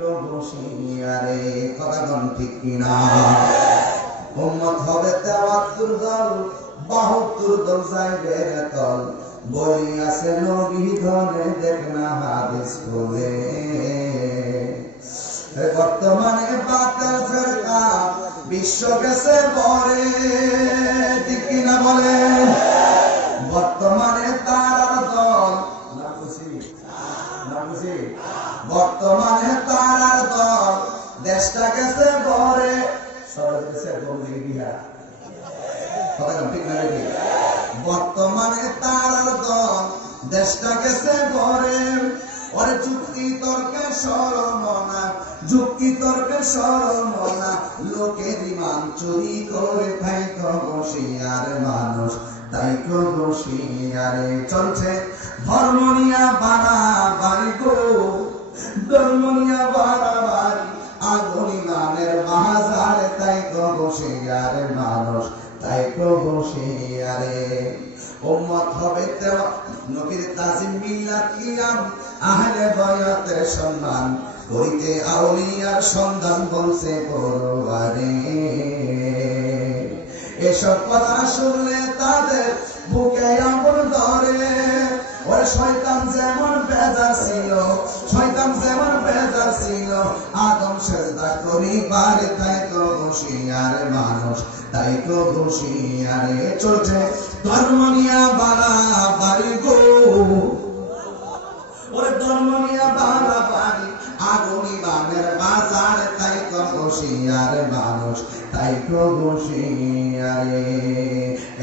বসিয়ারে কথা কোন ঠিক কিনা উম্মত হবে ৭৩ দল ৭২ দল যাইবে তল বলি আছে নবী ধনে দেখ না হাদিস বলে বর্তমানে বাতিল ফিরকা বিশ্ব গেছে ভরে ঠিক কিনা বলে বর্তমানে তারার দল বর্তমানে তারার দল দেশটা গেছে ভরে সবাই গেছে বলে দিয়া কথা ঠিক না রে বর্তমানে তারার দল দেশটা গেছে ভরে ওরে যুক্তি তর্কে সরমনা যুক্তি তর্কে সরমনা লোকের ইমান চুরি করে খাই তো বসিয়ার মানুষ তাই তো বসিয়ারে চলছে ধর্ম নিয়া বাড়া বাড়ি গো ধর্ম নিয়া বাড়া বাড়ি আগুন ইমানের বাজারে তাই তো বসিয়ারে মানুষ তাই তো বসিয়ারে উম্মত হবে নবীর তাজিম মিল্লাত কিয়াম আহলে বায়াতের সম্মান করিতে আউলিয়ার সন্ধান বলছে পরবারে এসব কথা শুনলে তাদের বুকে আগুন ধরে ওরে শয়তান যেমন বেজার ছিল শয়তান যেমন বেজার ছিল আদম সেজদা করিবারে তাই তো বসিয়ার মানুষ তাই তো বসিয়ারে চলছে ধর্ম নিয়া বাড়া বাড়ি গো ওরে ধর্ম নিয়া বাড়া বাড়ি আগুন ইমানের বাজার তাই তো বসিয়ার মানুষ তাই তো বসিয়ারে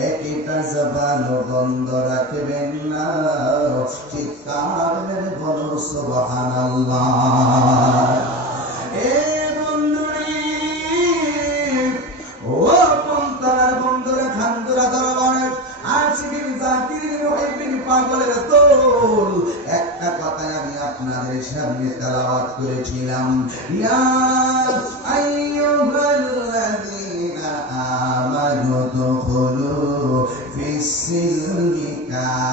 একটা জবান বন্ধ রাখবেন না চিৎকার মেরে বলো সুবহানাল্লাহ একটা কথাই আমি আপনাদের সামনে তেলাওয়াত করেছিলাম ইয়া আইয়ুহাল্লাযীনা আমানু দুখুলু ফিস-সিলমি কাফা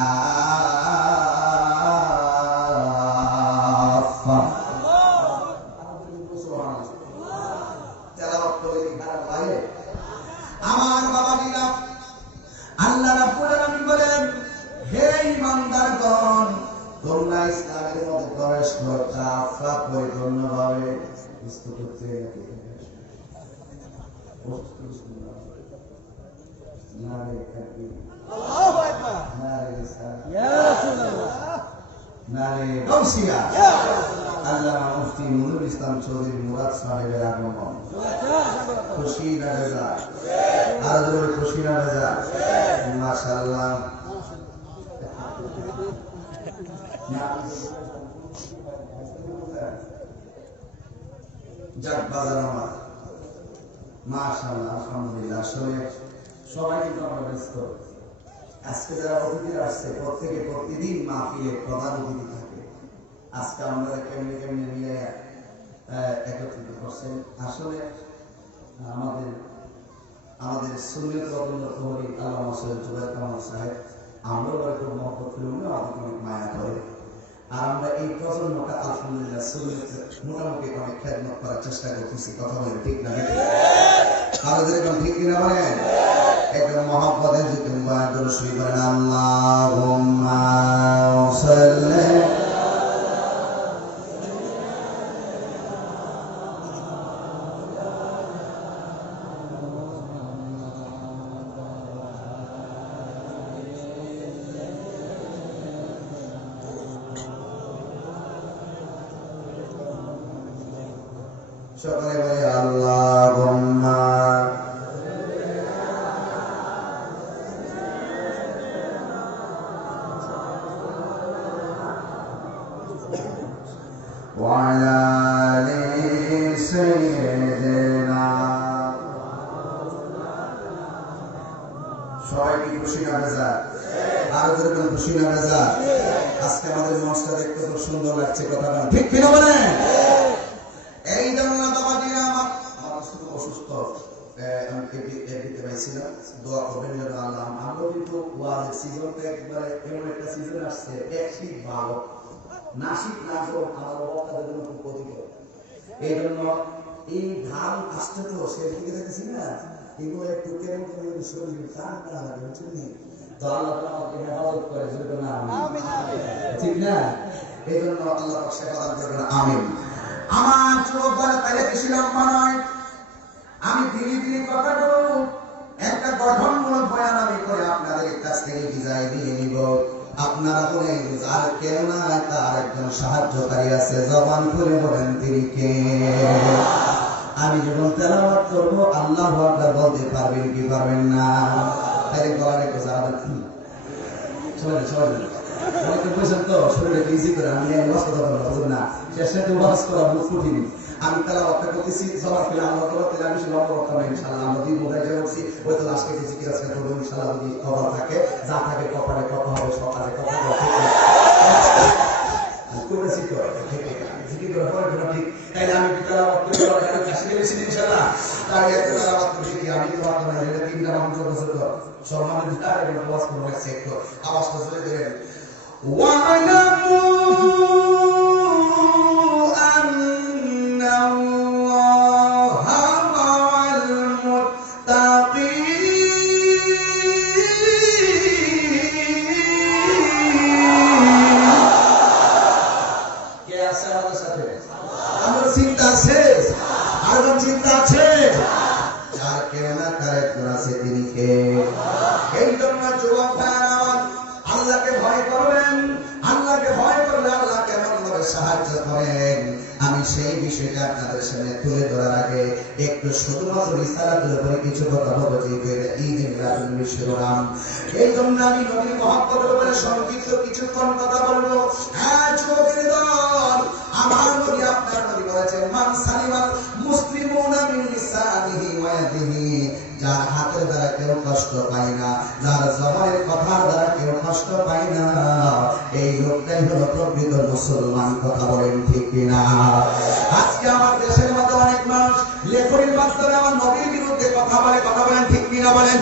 তেলাওয়াত করে কি খারাপ লাগে আমার বাবাজিরা আল্লাহ রাব্বুল আলামিন বলেন হে ঈমানদারগণ তোমরা ইসলামের মধ্যে প্রবেশ করো কাফা পরিপূর্ণভাবে বুঝতে করতে নারে তাকবীর আল্লাহু আকবার নারে রিসালাত ইয়া রাসূলুল্লাহ নারে গাউসিয়া ইয়া রাসূলুল্লাহ আল্লামা মুফতি নুরুল ইসলাম চৌধুরী মুরাদ সাহেবের আগমন খুশি না রাজা আর জোরে খুশি না রাজা মাশাআল্লাহ যাক বাজার আমার মাশাআল্লাহ আলহামদুলিল্লাহ সবাই কিন্তু আমরা ব্যস্ত আজকে যারা অতিথি আসছে প্রত্যেকে প্রতিদিন মাহফিলে প্রধান অতিথি থাকে আজকে আমরা কেমনে কেমনে মিলে একত্রিত করছেন আসলে আমাদের সুন্নিয়ত রবীন্দ্র প্রহরী আল্লামা সৈয়দ জুবায়ের কামাল সাহেব আমরাও খুব মহব্বত করি আমাদের অনেক মায়া করে আর আমরা এই প্রজন্মটা আলহামদুলিল্লাহ সুন্নিয়তে মোটামুটি অনেক খেদমত করার চেষ্টা করতেছি কথা বলে ঠিক না আমাদের এখন ঠিক কিনা বলেন একদম মহব্বতের জিকির বয়ান শুরু করেন আল্লাহুম্মা সাল্লি সকলে বলে আল্লাহুম্মা ওয়া আলা আলি সাইয়্যিদিনা সবাই কি খুশি না বেজা আর যেরকম খুশি না বেজা আজকে আমাদের মঞ্চটা দেখতে খুব সুন্দর লাগছে কথা ঠিক কিনা বলেন এই জন্য বাবাজিরা আমার শুধু অসুস্থ দিতে পাইছিলাম দোয়া করবেন যেন আল্লাহ আমরা কিন্তু ওয়াজের সিজনটা একবারে এমন একটা সিজন আসছে একই ভালো নাসিক না হোক আমার বক্তাদের জন্য খুব ক্ষতিকর এই জন্য এই ধান আসতে তো সে দিকে দেখেছি না, এগুলো একটু কেমন করে শরীর টান না লাগে, বুঝলি? তো আল্লাহ আমাকে হেফাজত করে, যদি না ঠিক না, এই জন্য আল্লাহ হেফাজত করবেন, আমিন। আমার যুবক বলে তাইলে বেশি লম্বা নয়, আমি ধীরে ধীরে কথা বলবো, একটা গঠনমূলক বয়ান আমি করে আপনাদের কাছ থেকে বিদায় নিয়ে নিব। আপনারা বলেন যার কেউ না তার একজন সাহায্যকারী আছে, জবান খুলে বলেন তিনি কে? আমি যখন তেলাওয়াত করবো আল্লাহু আকবার বলতে পারবেন কি পারবেন না? তাই গলার একটু জানাবেন, সবাই সবাই অনেকে বলছেন তো শরীরে ইজি করে, আমি ওয়াজ কথা বলবো না, শেষে ওয়াজ করা বুঝ কঠিন। আমি তেলাওয়াতটা করতেছি, জবান খুলে আল্লাহ তাআলা তেলা আমি লম্বা করতাম ইনশাআল্লাহ। আমরা দুই মোবাইল যাচ্ছি, ওই তো লাস্টে কিছু কি আছে করবো ইনশাআল্লাহ, যদি খবর থাকে যা থাকে কপালে কথা হবে, সকালে কথা হবে, করেছি তো জিকির করে পরে কোনো ঠিক। তাইলে আমি তেলাওয়াত করে এখানে কাছে গেছি ইনশাআল্লাহ, তাই একটা তেলাওয়াত করে কি আমি তো আর না এটা 3 টা মানুষ বছর তো সম্মানের ভিতরে এটা ওয়াজ করব এক সেক্টর আওয়াজটা চলে দিলেন। وَاعْلَمُوا أَنَّ اللَّهَ مَعَ الْمُتَّقِينَ। কে আছে আমাদের সাথে? আমার চিন্তা আছে, আর কোন চিন্তা আছে? যার কেউ না তার একজন আছে, তিনি কে? এই জন্য যুবক ভাইরা আমার, আল্লাহকে ভয় করবেন, আল্লাহকে ভয় করলে আল্লাহ কেমন ভাবে সাহায্য করেন আমি সেই বিষয়টা আপনাদের সামনে তুলে ধরার আগে একটু শুধুমাত্র রিসালাতের উপরে কিছু কথা বলবো, যে ঈদ মিলাদুন শিরোনাম। এই জন্য আমি নবীর মহব্বতের উপরে সংক্ষিপ্ত কিছুক্ষণ কথা বলবো। হ্যাঁ যুবকের দল, আমার নবী আপনার নবী বলেছেন মান সালিমাল মুসলিমুনা মিন লিসানিহি ওয়া ইয়াদিহি, যার হাতের দ্বারা কেউ কষ্ট পায় না, যার জবানের কথার দ্বারা কেউ কষ্ট পায় না, এই লোকটাই হলো প্রকৃত মুসলমান। কথা বলেন ঠিক কিনা? আজকে আমার দেশের মধ্যে অনেক মানুষ লেখনির মাধ্যমে আমার নবীর বিরুদ্ধে কথা বলে, কথা বলেন ঠিক কিনা বলেন?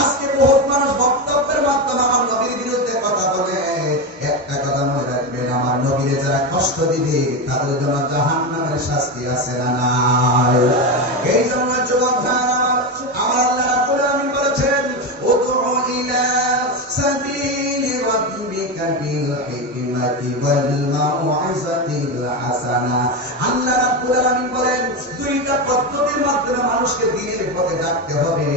আজকে বহুত মানুষ বক্তব্যের মাধ্যমে আমার নবীর বিরুদ্ধে কথা বলে। একটা কথা মনে রাখবেন, আমার নবীরে যারা কষ্ট দিবে তাদের জন্য জাহান্নামের শাস্তি আছে না নাই? এই জন্য যুবক ভাইরা আমার আল্লাহ রাব্বুল আলামিন বলেছেন উদউ ইলা সাবিলি রাব্বিকা বিল হিকমাতি ওয়াল মাউইযাতিল হাসানা। আল্লাহ রাব্বুল আলামিন বলেন দুইটা পদ্ধতির মাধ্যমে মানুষকে দ্বীনের পথে ডাকতে হবে,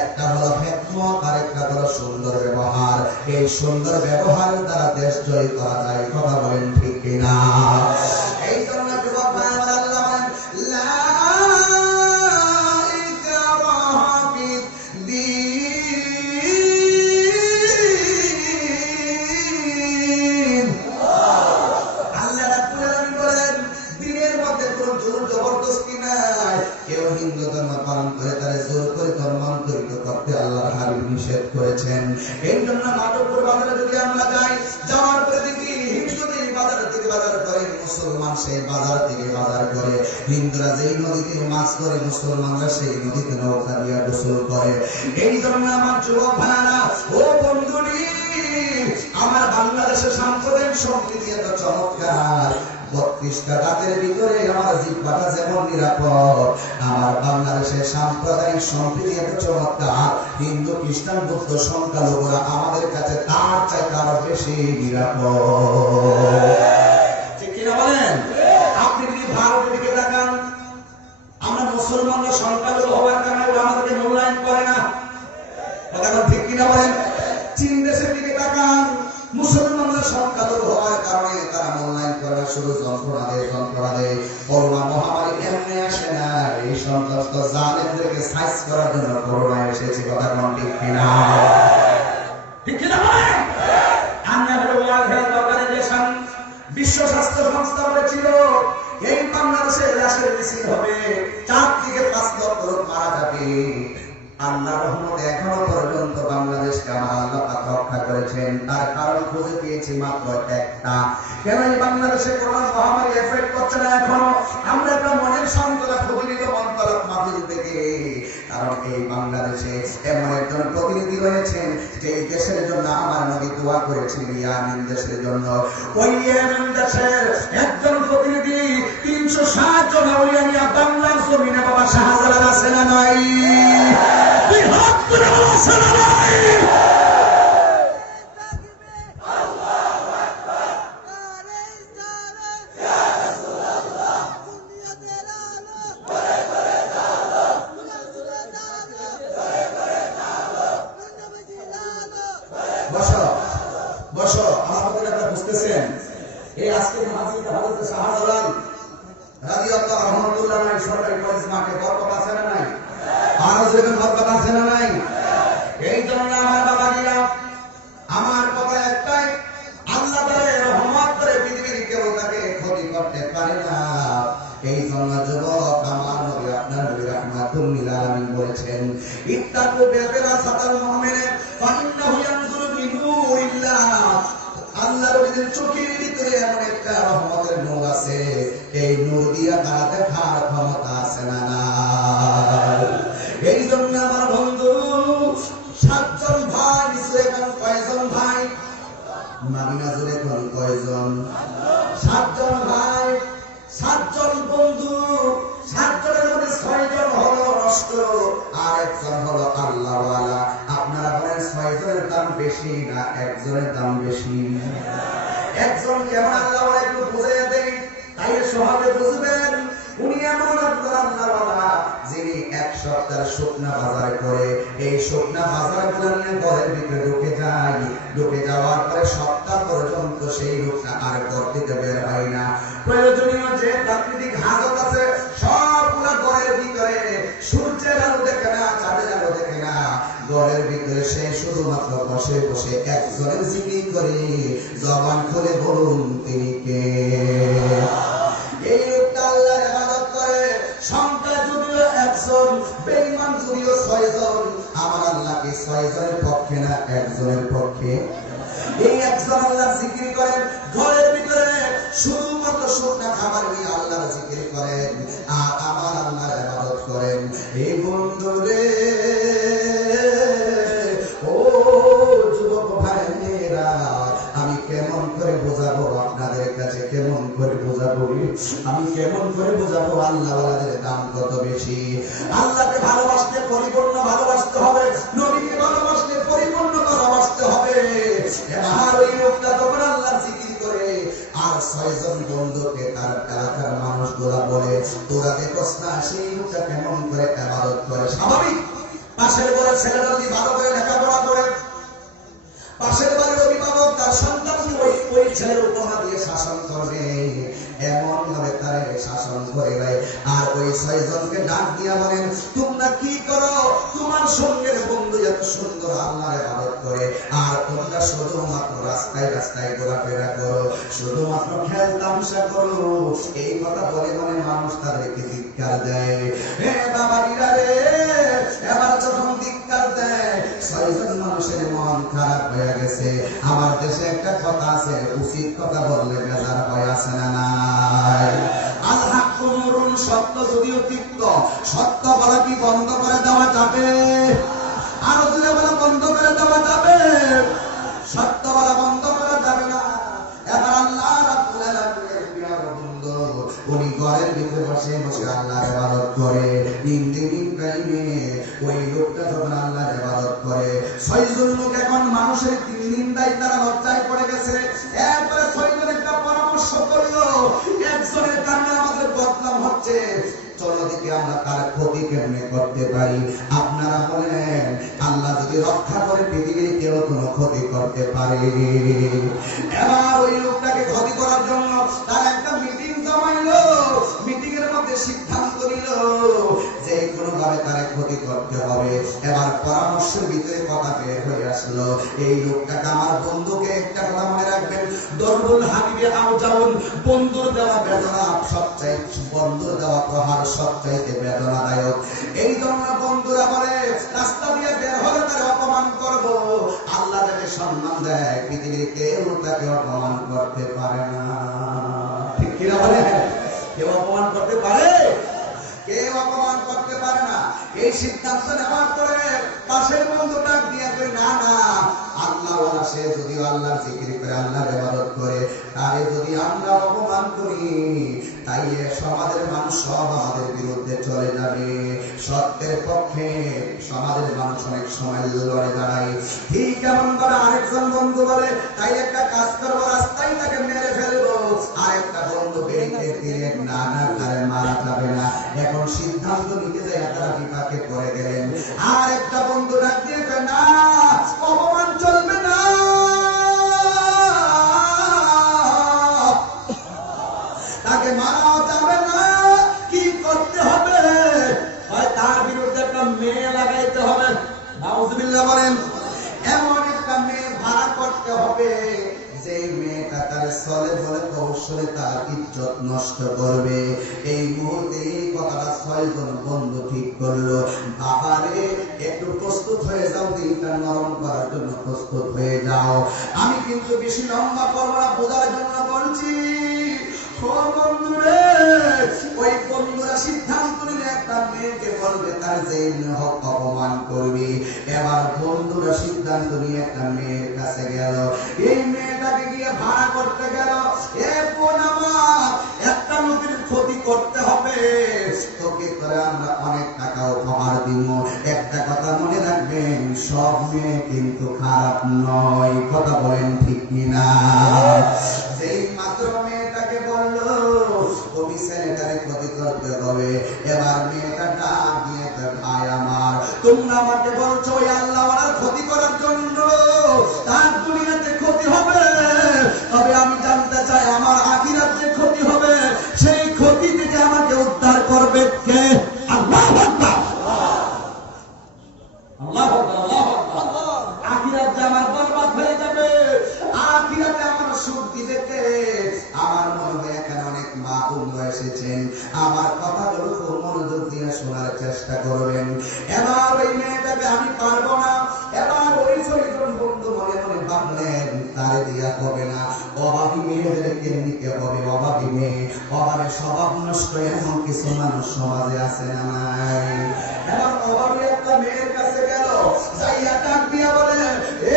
একটা হলো হিকমত আর একটা হলো সুন্দর ব্যবহার। এই সুন্দর ব্যবহারের দ্বারা দেশ জয় করা যায়। কথা বলেন ঠিক কিনা? এই জন্য যুবক ভাইরা আল্লাহ বলেন লা নিষেধ করেছেন। এই জন্য মাধবপুর বাজারে যদি আমরা যাই, যাওয়ার পরে দেখি হিন্দুদের বাজার থেকে বাজার করে, মুসলমান সেই বাজার থেকে বাজার করে। হিন্দুরা যেই নদীতে মাছ করে, মুসলমানরা সেই নদীতে নৌকা দিয়ে গোসল করে। এই জন্য আমার যুবক ভাইরা, ও বন্ধুরি, আমার বাংলাদেশের সাম্প্রদায়িক সম্প্রীতি এত চমৎকার। 32টা জাতের ভিতরে আমার জিহ্বাটা যেমন নিরাপদ, আমার বাংলাদেশের সাম্প্রদায়িক সম্প্রীতি এত চমৎকার। হিন্দু খ্রিস্টান বৌদ্ধ সংখ্যালঘুরা আমাদের কাছে তার চাইতে আরো বেশি নিরাপদ। ঠিক কিনা বলেন? আপনি যদি ভারতের দিকে তাকান, আমরা মুসলমানরা সংখ্যালঘু হওয়ার কারণে ওরা আমাদেরকে মূল্যায়ন করে না। কথা ঠিক কিনা বলেন? চীন দেশের দিকে তাকান, মুসলমানরা সংখ্যালঘু হওয়ার কারণে তারা মূল্যায়ন করে, শুধু যন্ত্রণা দেয়। করোনা মহামারী এমনি আসে না, এই সমস্ত জালেমদেরকে সাইজ করার জন্য করোনা এসেছে। কথা ঠিক কিনা? ঠিক কিনা বলেন? বিশ্ব স্বাস্থ্য সংস্থা বলেছিল এই বাংলাদেশের লাশের মিছিল হবে, 4 থেকে 5 লক্ষ লোক মারা যাবে। আল্লাহর রহমতে এখনো পর্যন্ত বাংলাদেশকে আমার আল্লাহ পাক রক্ষা করেছেন। তার কারণ খুঁজে পেয়েছি মাত্র একটা। কেন এই বাংলাদেশে করোনা মহামারী এফেক্ট করছে না এখনো? আমরা একটা মনের সন্তলা প্রতিনিধি মন্তরক মাহফিল থেকে, কারণ এই বাংলাদেশে এমন একজন প্রতিনিধি রয়েছেন যে দেশের জন্য আমার নবী দোয়া করেছেন, ইয়ামিন দেশের জন্য। ওই ইয়ামিন দেশের একজন প্রতিনিধি 300 160 জন আউলিয়া নিয়ে বাংলার জমিনে বাবা শাহজালাল আছে না নাই? দুই হাত তুলে বলো আছে না নাই? বসো বসো, আমার কথাটা আপনারা বুঝতেছেন? এই আজকে মাহফিলে হযরত শাহজালাল রাদিয়াল্লাহু রাহমাতুল্লাহ আলাইহি সরকারি কলেজ মাঠে বরকত আছে না নাই? আর যেরকম বরকত আছে না নাই? এই জন্য আমার বাবাজিরা, আমার কথা একটাই, আল্লাহ তাআলা রহমত করে পৃথিবীর কেউ তাকে ক্ষতি করতে পারে না। এই জন্য যুবক, আমার নবী আপনার নবী রাহমাতুল লিল আলামিন বলেছেন, ইত্তাকু বিরাসাতাল মুমিন ফাইন্নাহু ইয়ানজুরু বিনুরিল্লাহ। আল্লাহর ওদের চোখের ভিতরে এমন একটা রহমতের নূর আছে, এই নূর দিয়া তারা দেখার ক্ষমতা আছে না নাই? এই জন্য আমার বন্ধু, 7 জন ভাই নিচে এখন কয়জন ভাই? মামিনা জুড়ে এখন কয়জন? 7 জন ভাই, 7 জন বন্ধু। 7 জনের মধ্যে 6 জন হলো নষ্ট, আর একজন হলো আল্লাহওয়ালা। আপনারা বলেন 6 জনের দাম বেশি না একজনের দাম বেশি? একজন কেমন আল্লাহওয়ালা একটু বুঝিয়ে দেই, তাই সহজে বুঝবেন। উনি এমন আল্লাহওয়ালা যিনি 1 সপ্তাহ শুকনা বাজার করে, এই শুকনা বাজারগুলো নিয়ে ঘরের ভিতরে ঢুকে যায়। ঢুকে যাওয়ার পরে সপ্তাহ পর্যন্ত সেই লোকটা আর ঘর থেকে বের হয় না। প্রয়োজনীয় যে প্রাকৃতিক হাজত আছে সবগুলো ঘরের ভিতরে, সূর্যের আলো দেখে না, চাঁদের আলো দেখে না, ঘরের ভিতরে সে শুধুমাত্র বসে বসে একজনের জিকির করে। জবান খুলে বলুন তিনি কে? এই লোকটা আল্লাহর ইবাদত করে। সংখ্যা যদিও 1 জন, বেঈমান যদিও 6 জন, আমার আল্লাহ কি 6 জনের পক্ষে না একজনের পক্ষে? এই একজন আল্লাহর জিকির করেন, ঘরের ভিতরে শুধুমাত্র শুকনা খাবার নিয়ে আল্লাহর জিকির করেন, আর আমার আল্লাহর ইবাদত করেন। এই বন্ধুরে, ও যুবক ভাইরা, আমি কেমন করে বোঝাবো আপনাদের কাছে? কেমন করে বোঝাবো? আমি কেমন করে বোঝাবো আল্লাহওয়ালাদের দাম কত বেশি? আল্লাহকে ভালোবাসতে পরিপূর্ণ ভালোবাসতে হবে, নবীকে ভালোবাসতে পরিপূর্ণ ভালোবাসতে হবে। এবার ওই লোকটা তখন আল্লাহর জিকির করে, আর 6 জন বন্ধুকে তার এলাকার মানুষগুলা বলে, তোরা দেখোস না সেই লোকটা কেমন করে ইবাদত করে? স্বাভাবিক, পাশের ঘরের ছেলেটা যদি ভালো করে লেখাপড়া করে, পাশের বাড়ির অভিভাবক তার সন্তানকে ওই ছেলের উপমা দিয়ে শাসন করবে, এমন ভাবে তারে শাসন করে দেয়। আর ওই 6 জনকে ডাক দিয়া বলেন, তোমরা কি করো? তোমার সঙ্গের বন্ধু এত সুন্দর আল্লাহর ইবাদত করে, আর তোমরা শুধুমাত্র রাস্তায় রাস্তায় ঘোরাফেরা করো, শুধুমাত্র খেল তামাশা করো। এই কথা বলে মানুষ তাদেরকে ধিক্কার দেয়। হে বাবারা রে, এবার যখন ধিক্কার দেয়, 6 জন মানুষের মন খারাপ হয়ে গেছে। আমার দেশে একটা কথা আছে, উচিত কথা বললে বেজার হয়, আছে না নাই? আল হাক্কু নূরুন, সত্য যদিও তিক্ত, সত্য বলা কি বন্ধ করে দেওয়া যাবে? আরো দূরে বলা বন্ধ করে দেওয়া যাবে? সত্য বলা বন্ধ করা যাবে না। এবার আল্লাহ রাব্বুল আলামিনের প্রিয় বন্ধু, উনি ঘরের ভিতরে বসে বসে আল্লাহর ইবাদত করে। দিন টাইমে ওই লোকটা যখন আল্লাহর ইবাদত করে, 6 জন লোক এখন মানুষের নিন্দায় তারা লজ্জায় পড়ে গেছে। এরপরে 6 জন একটা পরামর্শ করলো, একজনের কারণে আমাদের বদনাম হচ্ছে, চলো দেখি আমরা তার ক্ষতি কেমনে করতে পারি। আপনারা বলেন, আল্লাহ যদি রক্ষা করে পৃথিবীর কেউ কোনো ক্ষতি করতে পারে? এবার ওই লোকটাকে ক্ষতি করার জন্য তারা একটা মিটিং জমাইলো। মিটিং এর মধ্যে সিদ্ধান্ত নিল যে কোনো ভাবে তারে ক্ষতি করতে হবে। এবার পরামর্শের ভিতরে কথা বের হয়ে আসলো, এই লোকটাকে আমার বন্ধুকে একটা কথা মনে রাখবেন, দরবুল হাবিবে আউজাউন, বন্ধুর দেওয়া বেদনা সবচাইতে, বন্ধুর দেওয়া প্রহার সবচাইতে বেদনাদায়ক। এই জন্য বন্ধুরা বলে, রাস্তা দিয়ে বের হলে তার অপমান করব। আল্লাহ যাকে সম্মান দেয়, পৃথিবীর কেউ তাকে অপমান করতে পারে না। ঠিক কিনা বলে? কেউ অপমান করতে পারে? কেউ অপমান করতে পারে না। এই সিদ্ধান্ত নেওয়ার পরে পাশের বন্ধু ডাক দিয়ে কই না না আল্লাহ ওরা সে যদি আল্লাহর জিকির করে আল্লাহর ইবাদত করে তারে যদি আমরা অপমান করি তাইলে সমাজের মানুষ সব আমাদের বিরুদ্ধে চলে যাবে সত্যের পক্ষে সমাজের মানুষ অনেক সময় লড়ে দাঁড়ায় ঠিক এমন ভাবে আরেকজন বন্ধু বলে তাই একটা কাজ করবো রাস্তায় তাকে মেরে ফেলবো আরেকটা বন্ধু বেরিয়ে দিলেন না না তারে মারা যাবে না এখন সিদ্ধান্ত নিতে যায় তারা বিপাকে পড়ে গেলেন আর একটা বন্ধু ডাক দিয়ে না অপমান চলবে না তাকে মারাও যাবে না কি করতে হবে হয় তার বিরুদ্ধে একটা মেয়ে লাগাইতে হবে নাউজুবিল্লাহ বলেন এমন একটা মেয়ে ভাড়া করতে হবে যে মেয়েটা তার চলে বলে কৌশলে তার ইজ্জত নষ্ট করবে এই মুহূর্তে এই কথাটা 6 জন বন্ধু ঠিক করলো বাবারে একটু প্রস্তুত হয়ে যাও দিনটা নরম করার জন্য প্রস্তুত হয়ে যাও আমি কিন্তু বেশি লম্বা করব না বোঝার জন্য বলছি ও বন্ধুরে ওই বন্ধুরা সিদ্ধান্ত নিলে একটা মেয়েকে বলবে তার যে হক অপমান করবি এবার বন্ধুরা সিদ্ধান্ত নিয়ে একটা মেয়ের কাছে গেল এই মেয়েটাকে গিয়ে ভাড়া করতে গেল এ বোন আমার একটা লোকের ক্ষতি করতে হবে তোকে করে আমরা অনেক টাকা উপহার দিব একটা কথা মনে রাখবেন সব মেয়ে কিন্তু খারাপ নয় কথা বলেন ঠিক কিনা যেই মাত্র মেয়েটাকে বললো তুমি ছেলেটারে ক্ষতি করতে হবে এবার মেয়েটা ডাক দিয়ে ভাই আমার তোমরা আমাকে বলছো ওই আল্লাহ ওনার ক্ষতি করার জন্য তার দুনিয়াতে ক্ষতি হবে তবে আমি জানতে চাই আমার আখিরাতে ক্ষতি হবে সেই ক্ষতি থেকে আমাকে উদ্ধার করবে কে আল্লাহু আকবার আল্লাহু আকবার আল্লাহু আকবার আখিরাতে আমার বরবাদ হয়ে যাবে আখিরাতে আমার সুখ দিবে কে আমার মনে হয় এখানে অনেক মা বোন এসেছেন আমার কথাগুলো খুব মনোযোগ দিয়ে শোনার চেষ্টা করবেন এবার ওই মেয়েটাকে আমি পারবো না এবার ওই 6 জন বন্ধু মনে মনে ভাবলেন তারে দিয়া হবে না অভাবী মেয়েদেরকে নিতে হবে অভাবী মেয়ে অভাবে স্বভাব নষ্ট এমন কিছু মানুষ সমাজে আছে না নাই এবার অভাবী একটা মেয়ের কাছে গেল যাইয়া ডাক দিয়া বলে এ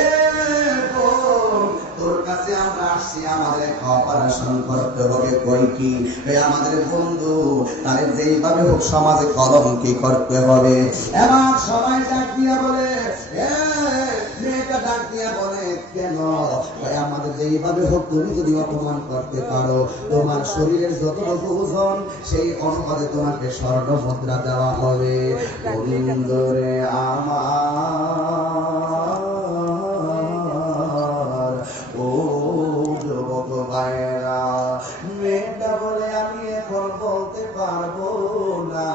তোর কাছে আমরা আসছি আমাদের একটা অপারেশন করতে হবে কই কি আমাদের বন্ধু তাহলে যেইভাবে হোক সমাজে কলঙ্কি করতে হবে এবার সবাই ডাক দিয়া বলে মেয়েটা ডাক দিয়া বলে কেন আমাদের যেইভাবে হোক তুমি যদি অপমান করতে পারো তোমার শরীরের যতটুকু ওজন সেই অনুপাতে তোমাকে স্বর্ণ মুদ্রা দেওয়া হবে বন্ধুরে আমার ও যুবক ভাইরা মেয়েটা বলে আমি এখন বলতে পারবো না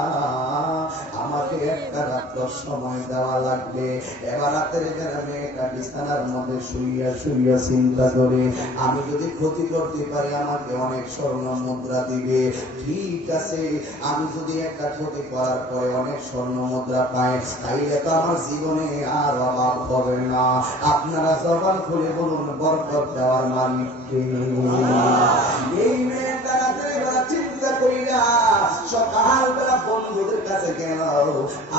আমাকে একটা রাত সময় দেওয়া লাগবে এবার রাতের বেলা মেয়েটা বিছানার মধ্যে শুইয়া শুইয়া চিন্তা করে আমি যদি ক্ষতি করতে পারি আমাকে অনেক স্বর্ণ মুদ্রা দিবে ঠিক আছে আমি যদি একটা ক্ষতি করার পরে অনেক স্বর্ণ মুদ্রা পাই তাইলে তো আমার জীবনে আর অভাব হবে না আপনারা জবান খুলে বলুন বরকত দেওয়ার মালিক কে এই মেয়েটা রাতের বেলা চিন্তা কইরা সকালবেলা বন্ধুদের কাছে গেল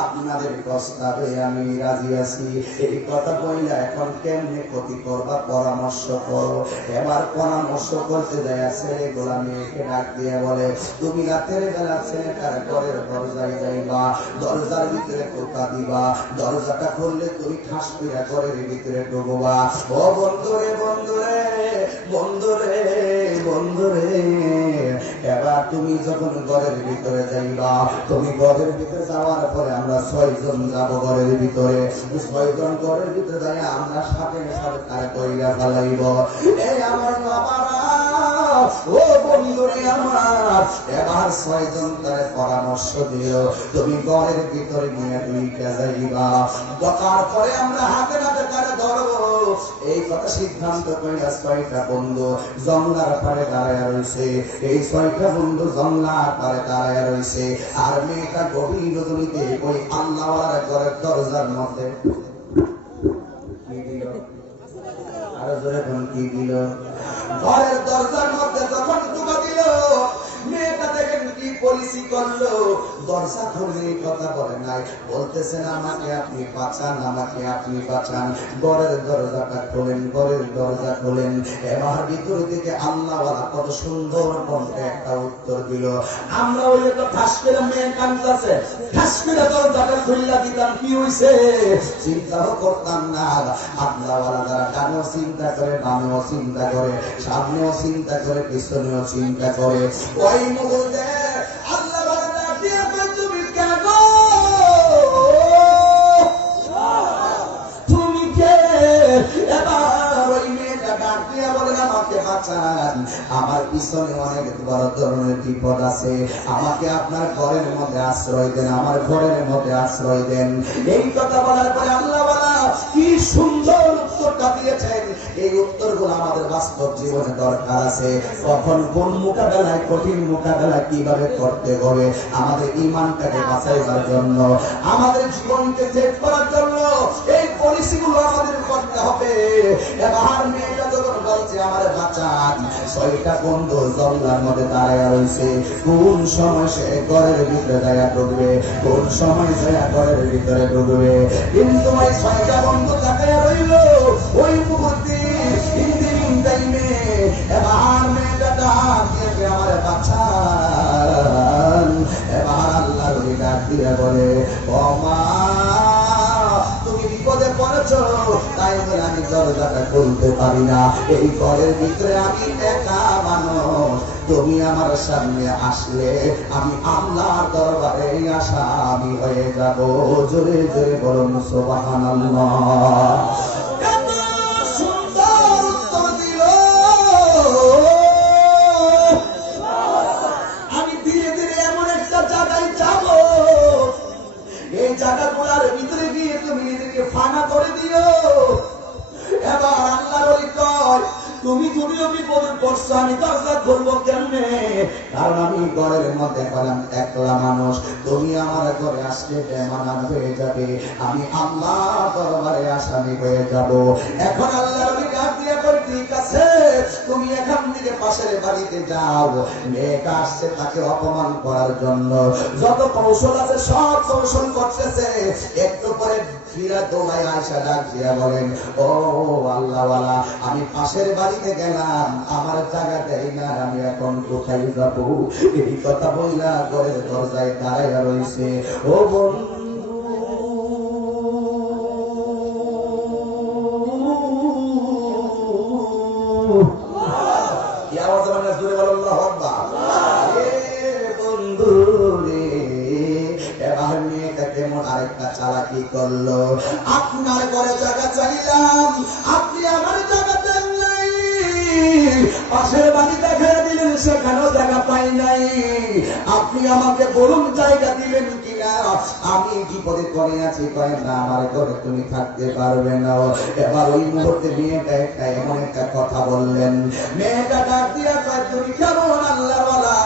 আপনাদের প্রস্তাবে আমি রাজি আছি এই কথা বইলা এখন কেমনে ক্ষতি করবা পরামর্শ করো এবার পরামর্শ করতে যায় ছেলেগুলা মেয়েকে ডাক দিয়ে বলে তুমি রাতের বেলা ছেলেটার ঘরের দরজায় যাইবা দরজার ভিতরে টোকা দিবা দরজাটা খুললে তুমি ঠাস কইরা ঘরের ভিতরে ঢুকবা ও বন্ধুরে বন্ধুরে বন্ধুরে বন্ধুরে এবার তুমি যখন ঘরের ভিতরে যাইবা তুমি ঘরের ভিতরে যাওয়ার পরে আমরা 6 জন যাব ঘরের ভিতরে 6 জন ঘরের ভিতরে যাই আমরা সাথে সাথে তার কইরা ফেলাইব এই আমার বাবারা ও বন্ধুরে আমার এবার 6 জন তার পরামর্শ দিল তুমি ঘরের ভিতরে নিয়ে ঢুকে যাইবা তারপরে আমরা হাতে হাতে তার ধরবো এই কথা সিদ্ধান্ত কইরা 6টা বন্ধু জঙ্গলার পারে দাঁড়ায় রইছে এই 6টা বন্ধু জঙ্গলার পারে দাঁড়ায় রইছে আর মেয়েটা গভীর রজনীতে ওই আল্লাহওয়ালার ঘরের দরজার মধ্যে কি দিল আর জোরে কোন কি দিল ঘরের দরজার মধ্যে যখন ঢুকা দিল মেয়েটা দেখেন কি পলিসি করলো, দরজা খুলে কথা বলে নাই, বলতেছেন আমাকে আপনি বাঁচান, আমাকে আপনি বাঁচান। ঘরের দরজাটা খোলেন, ঘরের দরজা খোলেন। এবার ভিতর থেকে আল্লাহওয়ালা কত সুন্দর কণ্ঠে একটা উত্তর দিল। আমরা ওই তো ঠাস করে মেয়ে কাঁদতেছে, ঠাস করে দরজাটা খুললা দিতাম, কি হইছে চিন্তাও করতাম না। আল্লাহওয়ালা যারা ডানেও চিন্তা করে, বামেও চিন্তা করে, সামনেও চিন্তা করে, পিছনেও চিন্তা করে। ওই মুহূর্তে আল্লাহওয়ালা ডাক দিয়ে কয়, তুমি কেন, তুমি কে? এবার ওই মেয়েটা ডাক দিয়ে বলেন, আমাকে বাঁচান, আমার পিছনে অনেক বড় ধরনের বিপদ আছে, আমাকে আপনার ঘরের মধ্যে আশ্রয় দেন, আমার ঘরের মধ্যে আশ্রয় দেন। এই কথা বলার পরে আল্লাহওয়ালা কি সুন্দর উত্তরটা দিয়েছেন। এই উত্তরগুলো আমাদের বাস্তব জীবনে দরকার আছে। কখন কোন মোকাবেলায়, কঠিন মোকাবেলায় কিভাবে করতে হবে, আমাদের ঈমানটাকে বাঁচাইবার জন্য, আমাদের জীবনকে সেট করার জন্য এই পলিসিগুলো আমাদের করতে হবে। এবার মেয়েটা যখন বলছে আমার বাঁচান, ছয়টা বন্ধু জঙ্গলার মধ্যে দাঁড়ায় রয়েছে। কোন সময় সে ঘরের ভিতরে দাঁড়া ঢুকবে, কোন সময় সে ঘরের ভিতরে ঢুকবে, কিন্তু ওই ছয়টা বন্ধু তাকায় রইল। ওই মুহূর্তে এবার মেয়েটা ডাক দিয়ে আমার বাঁচান। এবার আল্লাহ ডাক দিয়ে বলে, ও মা, তুমি বিপদে পড়েছো, তাই বলে আমি দরজাটা খুলতে পারি না। এই ঘরের ভিতরে আমি একা মানুষ, তুমি আমার সামনে আসলে আমি আল্লাহর দরবারে আসামি হয়ে যাব। জোরে জোরে বলুন সুবহানাল্লাহ। জায়গাগুলার ভিতরে গিয়ে তুমি নিজেকে ফানা করে দিও। এবার আল্লাহর ওলি কয়, তুমি যদিও বিপদে পড়ছো, আমি দরজা খুলবো কেমনে? কারণ আমি ঘরের মধ্যে গেলাম একলা মানুষ, তুমি আমার ঘরে আসলে বেমানান হয়ে যাবে, আমি আল্লাহ দরবারে আসামি হয়ে যাব। এখন আল্লাহর ওলি ডাক দিয়ে কই, ঠিক আছে, তুমি এখান থেকে পাশের বাড়িতে যাও। মেয়েটা আসছে তাকে অপমান করার জন্য, যত কৌশল আছে সব কৌশল করতেছে। একটু পরে ফিরা দৌড়ায় আয়সা ডাক দিয়া বলেন, ও আল্লাহওয়ালা, আমি পাশের বাড়িতে গেলাম, আমার জায়গা দেয় না, আমি এখন কোথায় যাব? এই কথা বললা ঘরের দরজায় দাঁড়াইয়া রয়েছে। ও বন্ধু, কি আওয়াজ মানে জোরে বলো আল্লাহু আকবার। বন্ধু রে, এবার মেয়েটা কেমন আরেকটা চালাকি করলো। আপনার ঘরে জায়গা চাইলাম, আপনি আমার জায়গা দেন নাই, পাশের বাড়ি দেখা দিলেন, সেখানেও জায়গা পাই নাই। আপনি আমাকে বলুন জায়গা দিবেন কিনা, আমি বিপদে পড়ে আছি, কয় না আমার ঘরে তুমি থাকতে পারবে না। এবার ওই মুহূর্তে মেয়েটা একটা এমন একটা কথা বললেন, মেয়েটা ডাক দিয়া কয়, তুমি কেমন আল্লাহওয়ালা,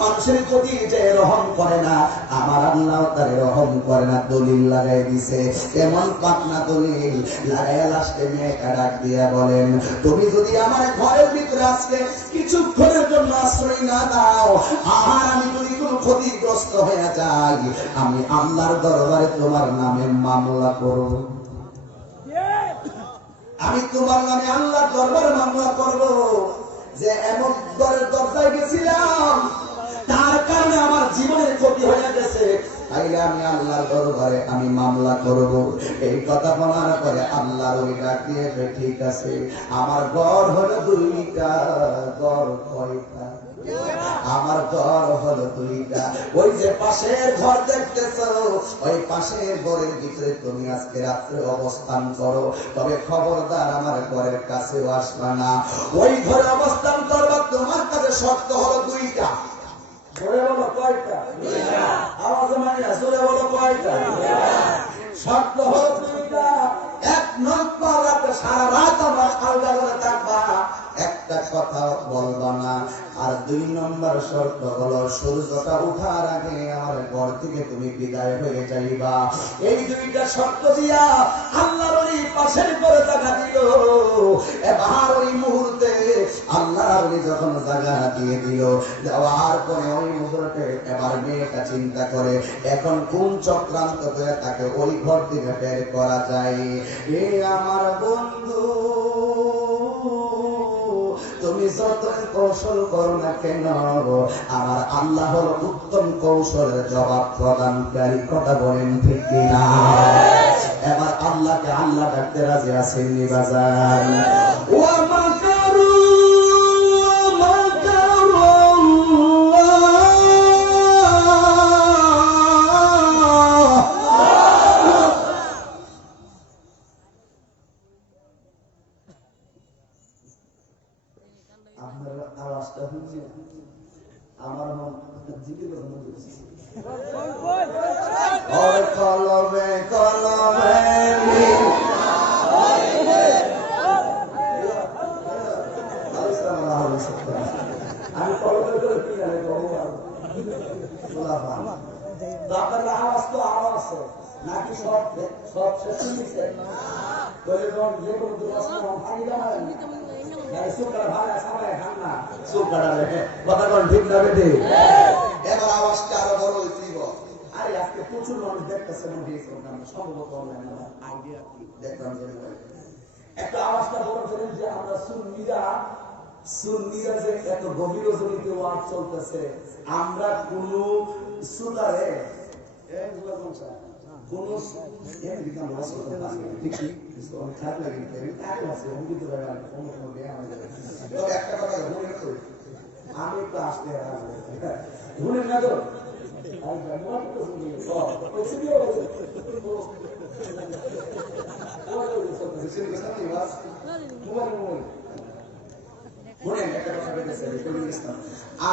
মানুষের প্রতি যে রহম করে না, আমার আল্লাহ তারে রহম করে না। দলিল লাগাই দিছে, এমন পাকনা দলিল লাগাইয়া লাস্টে মেয়েটা ডাক দিয়া বলেন, তুমি যদি আমার ঘরের ভিতরে আজকে কিছুক্ষণের জন্য আশ্রয় না দাও, আর আমি যদি কোনো ক্ষতিগ্রস্ত হয়ে যাই, আমি আল্লাহর দরবারে তোমার নামে মামলা করব। আমি তোমার নামে আল্লাহর দরবারে মামলা করব যে এমন ঘরের দরজায় গেছিলাম, তার কারণে আমার জীবনের ক্ষতি হয়ে গেছে, তাইলে আমি আল্লাহর দরবারে আমি মামলা করব। এই কথা বলার পরে আল্লাহর ওই ডাক দিয়েছে, ঠিক আছে, আমার ঘর হলো দুইটা, ঘর কয়টা? আমার ঘর হলো দুইটা। ওই যে পাশের ঘর দেখতেছো, ওই পাশের ঘরের ভিতরে তুমি আজকে রাত্রে অবস্থান করো, তবে খবরদার আমার ঘরের কাছেও আসবা না। ওই ঘরে অবস্থান করবা, তোমার কাছে শর্ত হলো দুইটা। জোরে বলো কয়টা? আওয়াজ মানে না, জোরে বলো কয়টা? শর্ত হলো দুইটা। এক নম্বর, রাতে সারা রাত আমার আলগা করে থাকবা, একটা কথা বলবা না। আর দুই নম্বর শর্ত হলো, সূর্যটা উঠার আগে আমার ঘর দুনিয়ার থেকে তুমি বিদায় হয়ে যাইবা। এই দুইটা শর্ত দিয়া আল্লাহর ওই পাশের পরে জায়গা দিল। এবার ওই মুহূর্তে আল্লাহর ওই যখন জায়গা দিয়ে দিল, দেওয়ার পরে ওই মুহূর্তে এবার মেয়েটা চিন্তা করে এখন কোন চক্রান্ত করে তাকে ওই ঘর থেকে বের করা যায়। এ আমার বন্ধু, তুমি যতই কৌশল করো না কেন, আমার আল্লাহ হলো উত্তম কৌশলের জবাব প্রদানকারী। কথা বলেন ঠিক কিনা? এবার আল্লাহকে আল্লাহ ডাকতে রাজি আছেন নি বাজার? ওয়া মাকারু আমার মন জিকির কলবে কলবে আমি কলবে করে কি জানি আপনার আওয়াজ তো আওয়াজ নাকি সব সব শেষ হয়েছে? যে কোনো এবার আওয়াজটা আরো বড় হয়েছিল। আরে আজকে প্রচুর মানুষ দেখতেছে, সম্ভবত আইডিয়া দেখলাম একটা আওয়াজটা বড় করেন যে আমরা সুন্নিরা যে এত গভীর জনিতে ওয়াজ চলতেছে, আমরা কোন সুতারে কোন একটা কথা আমি তো আসতে ভুলেন না তো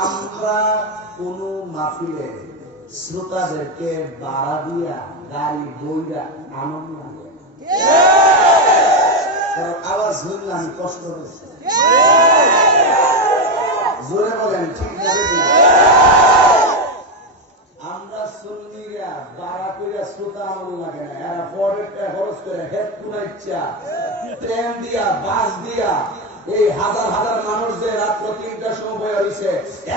আমরা কোন মাহফিলে শ্রোতাদেরকে বাড়া দিয়া গাড়ি বইরা আনন্দ লাগে, আওয়াজ শুনলে আমি কষ্ট হচ্ছে। জোরে বলেন ঠিক না? আমরা সুন্নিরা বাড়া কইরা শ্রোতা আনন্দ লাগে না, এরা পরেরটা খরচ করে হেডফোন ইচ্ছা ট্রেন দিয়া বাস দিয়া এই হাজার হাজার মানুষ যে রাত্র ৩টার সময় হয়েছে,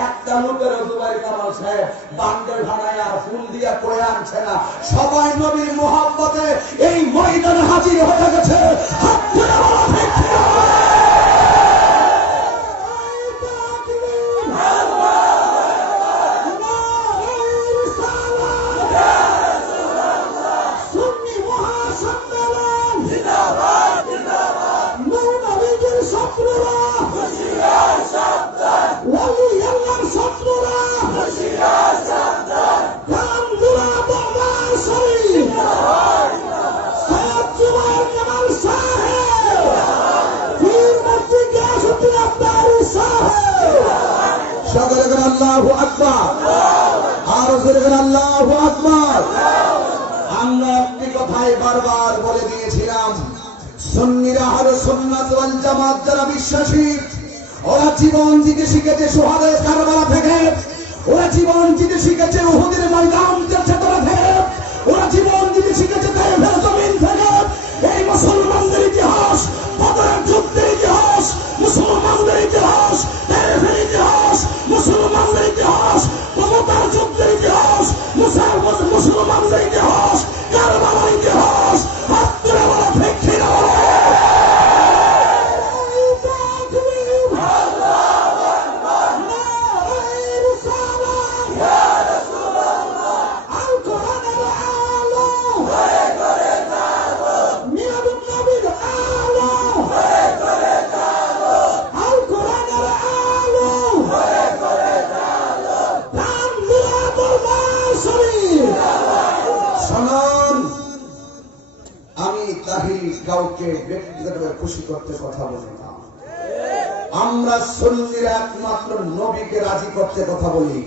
একটা লোকের জুবাইর কামাল সাহেব বান্ডেল ভাড়ায় ফুল দিয়া করে আনছে না। সবাই নবীর মোহাব্বতে এই ময়দানে হাজির হয়ে গেছে। আল্লাহু আকবার, আরো জোরে বলেন আল্লাহু আকবার। আমরা একটি কথাই বারবার বলে দিয়েছিলাম, সুন্নিরা হলো সুন্নাত ওয়াল জামাত যারা বিশ্বাসী, ওরা জীবন দিতে শিখেছে সুহাদায়ে কারবালা থেকে, ওরা জীবন দিতে শিখেছে উহুদের ময়দান চেতনা থেকে, ওরা জীবন দিতে শিখেছে তায়েফের জমিন থেকে। এই মুসলমানদের ইতিহাস, বদরের যুদ্ধের ইতিহাস, মুসলমানদের ইতিহাস, তায়েফের ইতিহাস, মুসলমানদের ইতিহাস, মমতার যুদ্ধের ইতিহাস, মুসলমানদের ইতিহাস, কারবালার ইতিহাস। আপনারা বলা ঠিক না? কাউকে ব্যক্তিগতভাবে খুশি করতে কথা বলি না, আমরা সুন্নিরা একমাত্র নবীকে রাজি করতে কথা বলি,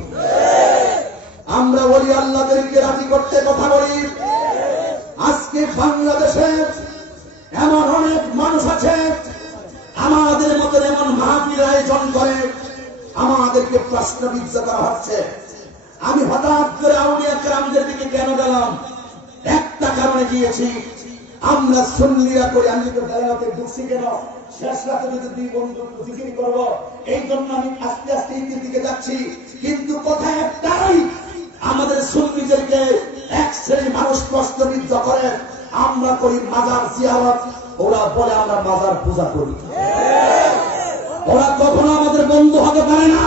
আমরা বলি আল্লাহদেরকে রাজি করতে কথা বলি। আজকে বাংলাদেশে এমন অনেক মানুষ আছে আমাদের মতন এমন মাহফিল আয়োজন করে আমাদেরকে প্রশ্নবিদ্ধ করা হচ্ছে। আমি হঠাৎ করে আউলিয়া কেরাম কেন গেলাম? একটা কারণে গিয়েছি, আমরা সুন্নিরা করি। আমি তো বেলাতে ঢুকছি কেন? শেষ রাতে যদি দুই বন্ধু জিকির করবো, এই জন্য আমি আস্তে আস্তে ঈদের দিকে যাচ্ছি। কিন্তু কথা একটাই, আমাদের সুন্নিদেরকে এক শ্রেণী মানুষ প্রশ্নবিদ্ধ করে। আমরা করি মাজার জিয়ারত, ওরা বলে আমরা মাজার পূজা করি। ওরা কখনো আমাদের বন্ধু হতে পারে না,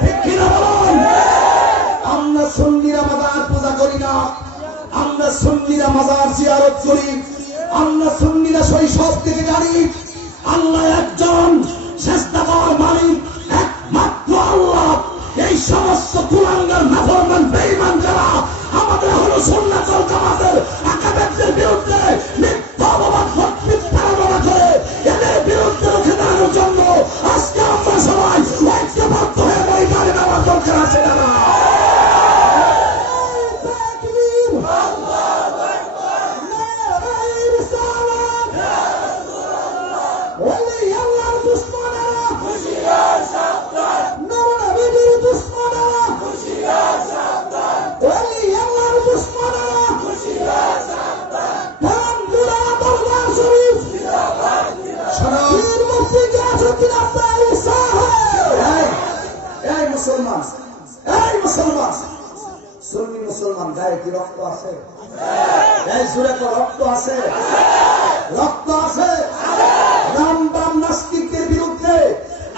ঠিক কিনা বলুন? আমরা সুন্নিরা মাজার পূজা করি না, আমরা সুন্নিরা মাজার জিয়ারত করি। আমরা সুন্নিরা শৈশব থেকে জানি আল্লাহ একজন, সেজদা দেওয়ার মালিক একমাত্র আল্লাহ। এই সমস্ত কুলাঙ্গার নাফরমান বেঈমান যারা আমাদের আহলে সুন্নাত ওয়াল জামাতের আকাবেরদের বিরুদ্ধে মিথ্যা অপবাদ মিথ্যাচারণা করে, এদের বিরুদ্ধে রুখে দাঁড়ানোর জন্য আজকে আমরা সবাই ঐক্যবদ্ধ হয়ে ময়দানে নামার দরকার আছে। না সুন্নি মুসলমান গায়ে কি রক্ত আছে? এই জুড়ে তো রক্ত আছে, রক্ত আছে। রাম বাম নাস্তিকদের বিরুদ্ধে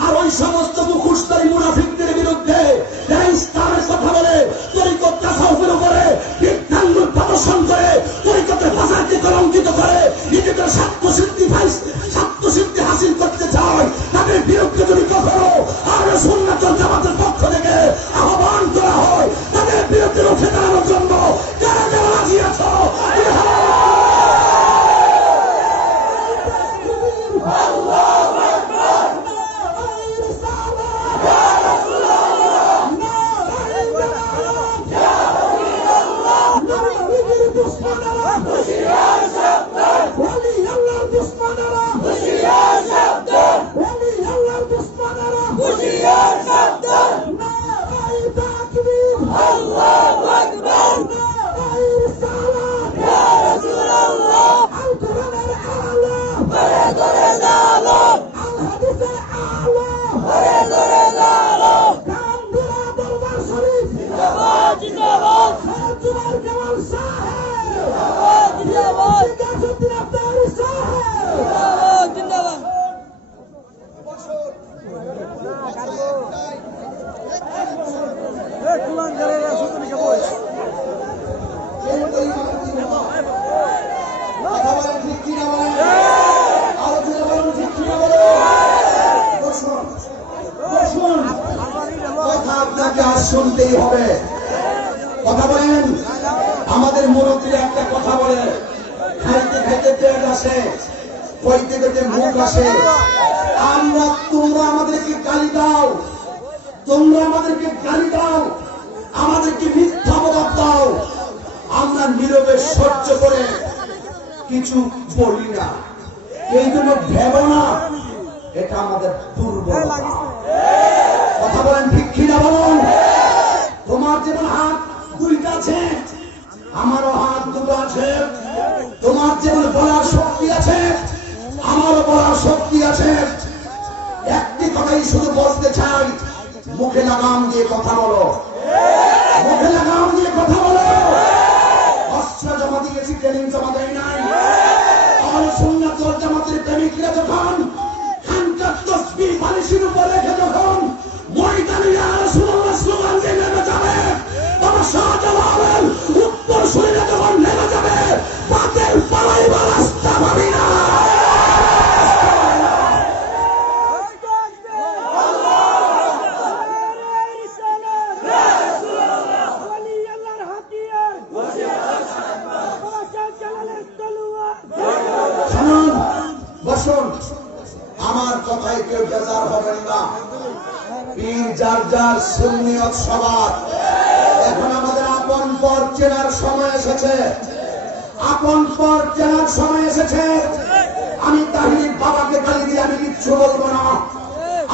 আর ওই সমস্ত মুখোশধারী মুনাফিকদের বিরুদ্ধে যারা ইসলামের কথা বলে, তরিকত তাসাউফের উপরে বিজ্ঞানগুলো প্রদর্শন করে, তরিকতের ভাষাকে কলঙ্কিত করে, নিজেদের স্বার্থসিদ্ধি হাসিল করতে চায়, তাদের বিরুদ্ধে যদি কখনো আহলে সুন্নাত ওয়াল জামাতের পক্ষ থেকে আহ্বান করা হয়, তাদের বিরুদ্ধে রুখে দাঁড়ানোর জন্য কারা কারা রাজি আছো? শুনতেই হবে। কথা বলেন। আমাদের মুরব্বীরা একটা কথা বলে, খাইতে খাইতে পেট আসে, কইতে কইতে মুখ আসে। তোমরা আমাদেরকে গালি দাও, তোমরা আমাদেরকে গালি দাও, আমাদেরকে মিথ্যা অপবাদ দাও, আমরা নীরবে সহ্য করে কিছু বলি না। এই জন্য ভেবো না এটা আমাদের দুর্বলতা। কথা বলেন, ঠিক কিনা বলুন? তোমার যেমন হাত দুইটা আছে, আমারও হাত দুটো আছে। তোমার যেমন বলার শক্তি আছে, আমারও বলার শক্তি আছে। একটি কথাই শুধু বলতে চাই, মুখে লাগাম দিয়ে কথা বলো, মুখে লাগাম দিয়ে কথা বলো। অস্ত্র জমা দিয়েছি, ট্রেনিং জমা দেয় নাই। আহলে সুন্নাত ওয়াল জামাতের প্রেমিকরা যখন খানকার তাসবিহ বালিশের উপর রেখে যখন ময়দানে ইয়া রাসূলুল্লাহ স্লোগান দিয়ে নেমে যাবে, তখন শাহজালালের উত্তর শরীরে যখন নেমে যাবে, তাদের পালাইবার রাস্তা পাবি না। আমার কথায় কেউ বেজার হবেন না। পীর যার যার, সুন্নিয়ত সবার। এখন আমাদের আপন পর চেনার সময় এসেছে, আপন পর চেনার সময় এসেছে। আমি তাহির বাবাকে গালি দিয়ে আমি কিচ্ছু বলবো না,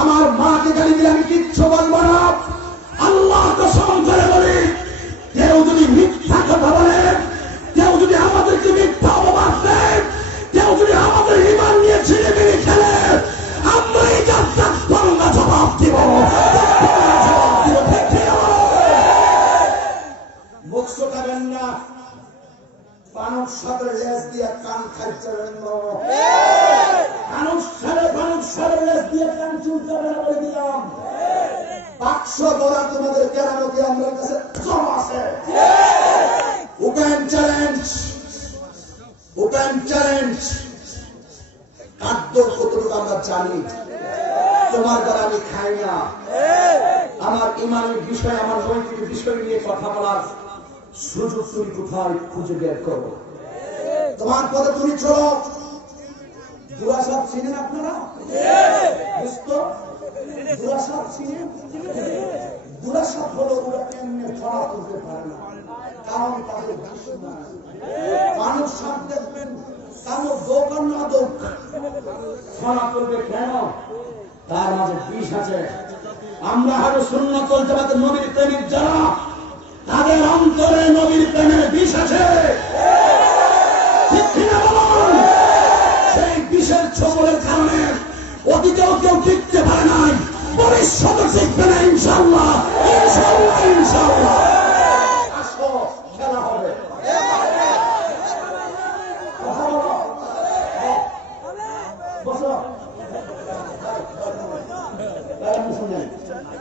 আমার মাকে গালি দিয়ে আমি কিচ্ছু বলবো না। আল্লাহ কসম করে বলি, কেউ যদি মিথ্যা মুখ চোখাবেন না, মানুষ সাথে লেজ দিয়ে কান খাইছেন না, মানুষ সাথে লেজ দিয়ে কান চুলকাবে না বলে দিলাম। বাক্স বলা তোমাদের কেরামতি আমার কাছে জমা আছে। Open challenge. খাদ্য কতটুকু আমরা জানি, তোমার দ্বারা আমি খাই না। আমার ইমানের বিষয়, আমার নৈতিক বিষয় নিয়ে কথা বলার সুযোগ তুমি কোথায় খুঁজে বের করো? তোমার পথে তুমি চলো। দুরাসাব চিনেন আপনারা? দুরাসাব চিনেন? দুরাসাব হলো ওরা কেমনে ছড়া তুলতে পারে না, কারণ তাদের মানুষ সাপ দেখবেন কারো দোকান না দোক ছড়া তুলবে কেন? তার মাঝে বিষ আছে। আমরা আরো সুন্নাত ওয়াল জামাতের নবীর প্রেমিক যারা, তাদের অন্তরে নবীর প্রেমের বিষ আছে। ঠিক কিনা বলুন? সেই বিষের ছোবলের কারণে অতীতেও কেউ টিকতে পারে নাই, ভবিষ্যতে টিকবে না ইনশাআল্লাহ। আসো, খেলা হবে। কথা বলো, বসো।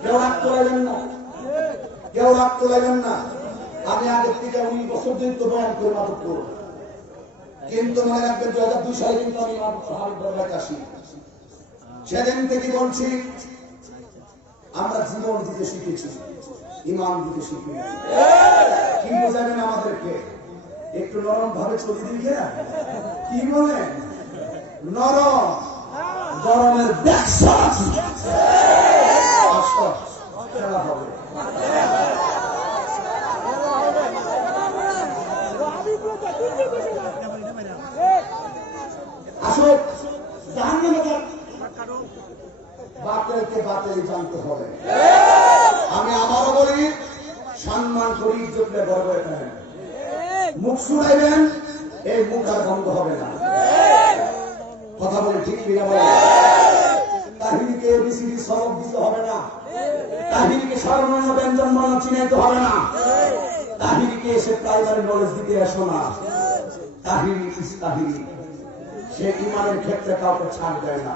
কেউ রাগ তোলাইবেন না। আমি আগের থেকে 19 বছর ধরে তো বয়ান করে নাটক করব, কিন্তু মনে রাখবেন 2002 সালে কিন্তু আমি সাহাবী দরবারে আসি। সেদিন থেকে বলছি আমরা জীবন দিতে শিখেছি, ইমান দিতে শিখি। কি বোঝাবেন আমাদেরকে? একটু নরম ভাবে চলে দিকে কি বলে নরম গরমের ব্যবসা খেলা হবে। আসো, জাহান্নামে বাতিলকে বাতিল জানতে হবে। আমি আবারও বলি, সম্মান করি, ইজ্জত দিয়ে গর্ব করেন। মুখ শুনাইবেন, এই মুখ আর বন্ধ হবে না। কথা বলে ঠিক কিনা বলে? কাহিনীকে এবিসিডি সবক দিতে হবে না, কাহিনীকে সর্বর্ণ ব্যঞ্জন বর্ণ চিনাইতে হবে না, কাহিনীকে এসে প্রাইমারি নলেজ দিতে আসো না। কাহিনী কাহিনী, সে ইমানের ক্ষেত্রে কাউকে ছাড় দেয় না।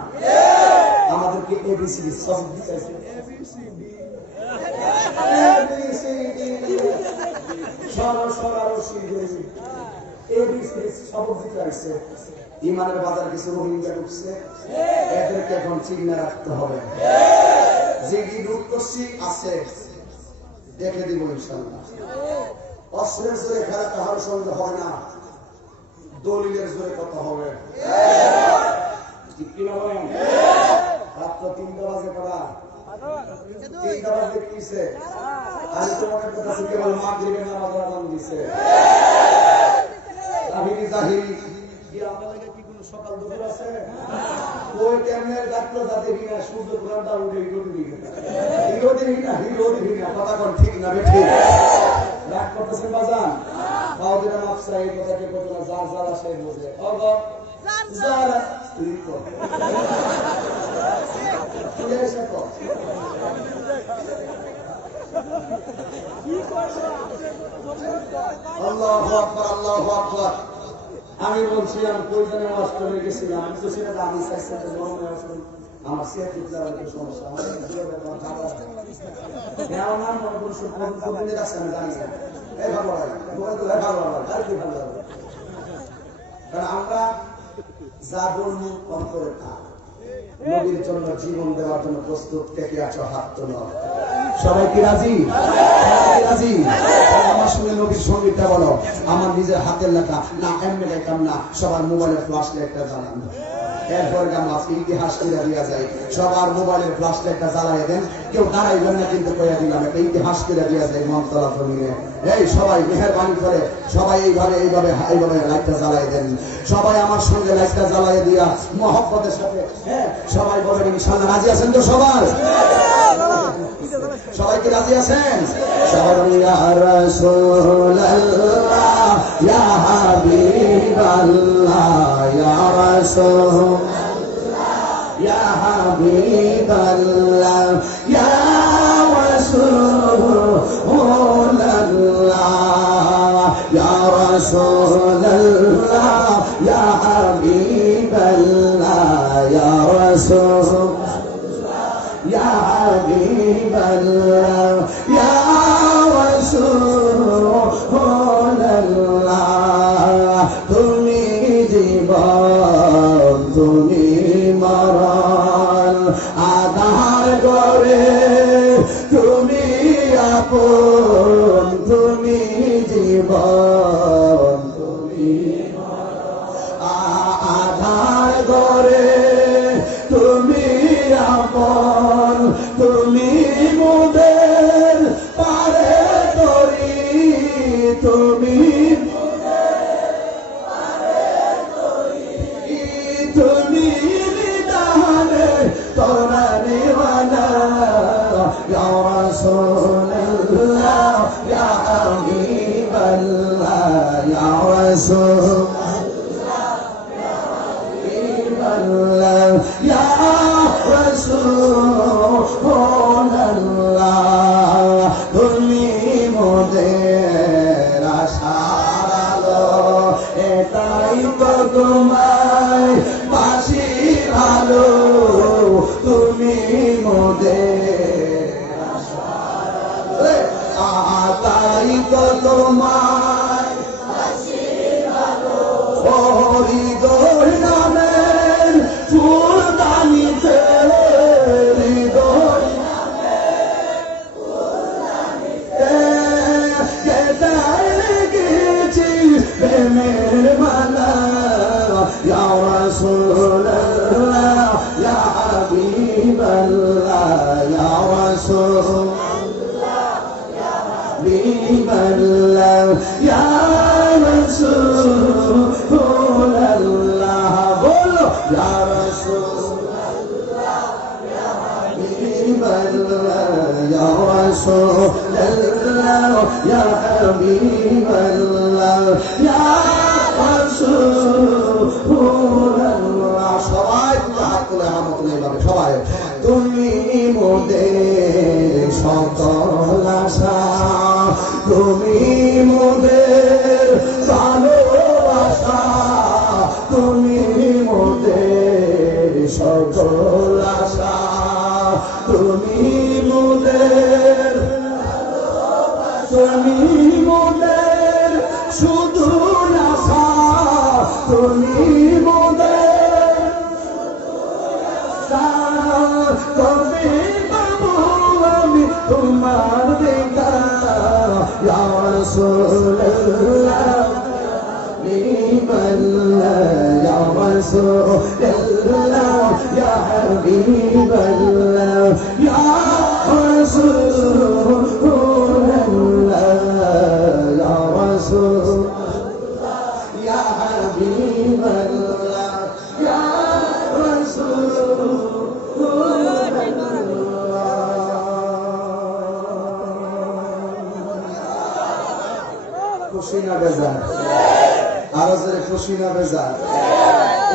আমাদেরকে এবিসিডি সবক দিতে সবক দিতে আসছে। ইমানের বাজার কিছু রোহিঙ্গা ঢুকছে, এদেরকে এখন চিহ্নে রাখতে হবে। যে কি লুট করছি আছে, দেখে দিব ইনশাআল্লাহ। অস্ত্রের জোরে খেলা কাহার সঙ্গে হবে না, দলিলের জোরে কথা হবে। ঠিক কিনা বলেন? রাত্র 3টা বাজে পড়া, 3টা বাজে কিছে, আমি তোমাদের কথা কেবল মাগরিবের নামাজ আযান দিছে। তাহিরি জাহিরি কি আপনাদের কি কোনো সকাল দুপুর আছে? ওই কেমনের ডাক্তার যাতে কিনা সূর্য পুরানটা উঠে হিরোদি না কথা কোন ঠিক না বেঠিক রাগ করতেছেন বাজান। বাউদের মাপসা এই কথাকে কত না যার যারা সে বোঝে। ওগো যারা তুই কর তুই এসে কর আল্লাহু আকবার, আল্লাহু আকবার। আমি বলছিলাম প্রয়োজনে ওয়াজ করে গেছিলাম, আমি তো সেটা আমি চাইছি আমার সিয়াতি যাওয়ার সমস্যা, আমার আমার মনে করছি প্রতিদিনের আছে আমি জানি না। এই ভালো লাগে, ভালো লাগে, আর কি ভালো লাগে। কারণ আমরা যা বলবো অন্তরে তা, নবীর জন্য জীবন দেওয়ার জন্য প্রস্তুত থেকে আছো, হাত তোলো। সবাই কি রাজি? রাজি? আমার সঙ্গে নবীর সঙ্গীতটা বলো। আমার নিজের হাতের লেখা না, এমনি লেখাম না, সবার মোবাইলের ফ্লাশ লাইটটা জ্বালান। এরপরে গান আজকে ইতিহাস করে দিয়া যায়, সবার মোবাইলের ফ্লাশ লাইটটা জ্বালাই দেন। কেউ দাঁড়াইবেন না কিন্তু কইয়া দিলাম, একটা ইতিহাস করে দিয়া যায় মমতলা জমিনে। এই সবাই মেহেরবানি করে সবাই এইভাবে এইভাবে এইভাবে লাইটটা জ্বালাই দেন। সবাই আমার সঙ্গে লাইটটা জ্বালাই দিয়া মহব্বতের সাথে, হ্যাঁ সবাই বলেন ইনশাআল্লাহ। রাজি আছেন তো সবাই? সবাই কি রাজি আছেন? সবাই ইয়া রাসূলুল্লাহ ইয়া হাবিবাল্লাহ ইয়া রাসূলুল্লাহ ইয়া হাবিবাল্লাহ ইয়া রাসূলুল্লাহ রাসূলুল্লাহ ইয়া হাবিবাল্লাহ ইয়া রাসূল ইয়া হাবিবাল্লাহ ইয়া রাসূলুল্লাহ তুমি জীবন তুমি মরণ আধার করে তুমি আপন তুমি জীবন তুমি আধার করে তুমি আপন তুমি মোদের পারে তরি তুমি তুমি বিধানে তোরা নিওয়ানা ইয়া রাসূলুল্লাহ ইয়া হাবিবাল্লাহ ইয়া রাসূলুল্লাহ ইয়া রাসূলুল্লাহ তুমি মোদের আশার আলো এটাই তো তোমায় বাসি ভালো তুমি মোদের আশার আলো তাই তো তোমায় বাসি ভালো হৃদয় নামের ফুলদানিতে হৃদয় গেছি প্রেমের মালা ইয়া রাসূলুল্লাহ ইয়া হাবিবাল্লাহ ইয়া রাসূলুল্লাহ ইয়া হাবিবাল্লাহ ইয়া রাসূলুল্লাহ বলো ইয়া রাসূলুল্লাহ ইয়া হাবিবাল্লাহ ইয়া রাসূলুল্লাহ ইয়া হাবিবাল্লাহ ইয়া রাসূলুল্লাহ সবাই হাত তুলে আমাকে সবাই তুমি মোদের সকল আশা তুমি মোদের ভালোবাসা তুমি মোদের সকল আশা তুমি মোদের তুমি মোদের শুধু আশা তুমি মোদের কবে পাবো আমি তোমার দেখা ইয়া রাসূলুল্লাহ ইয়া রাসূলুল্লাহ ইয়া হাবিবাল্লাহ ইয়া রাসূলুল্লাহ ইয়া রাসূলুল্লাহ ইয়া হাবিবাল্লাহ ইয়া খুশি না বেজার আরো জোরে খুশি না বেজার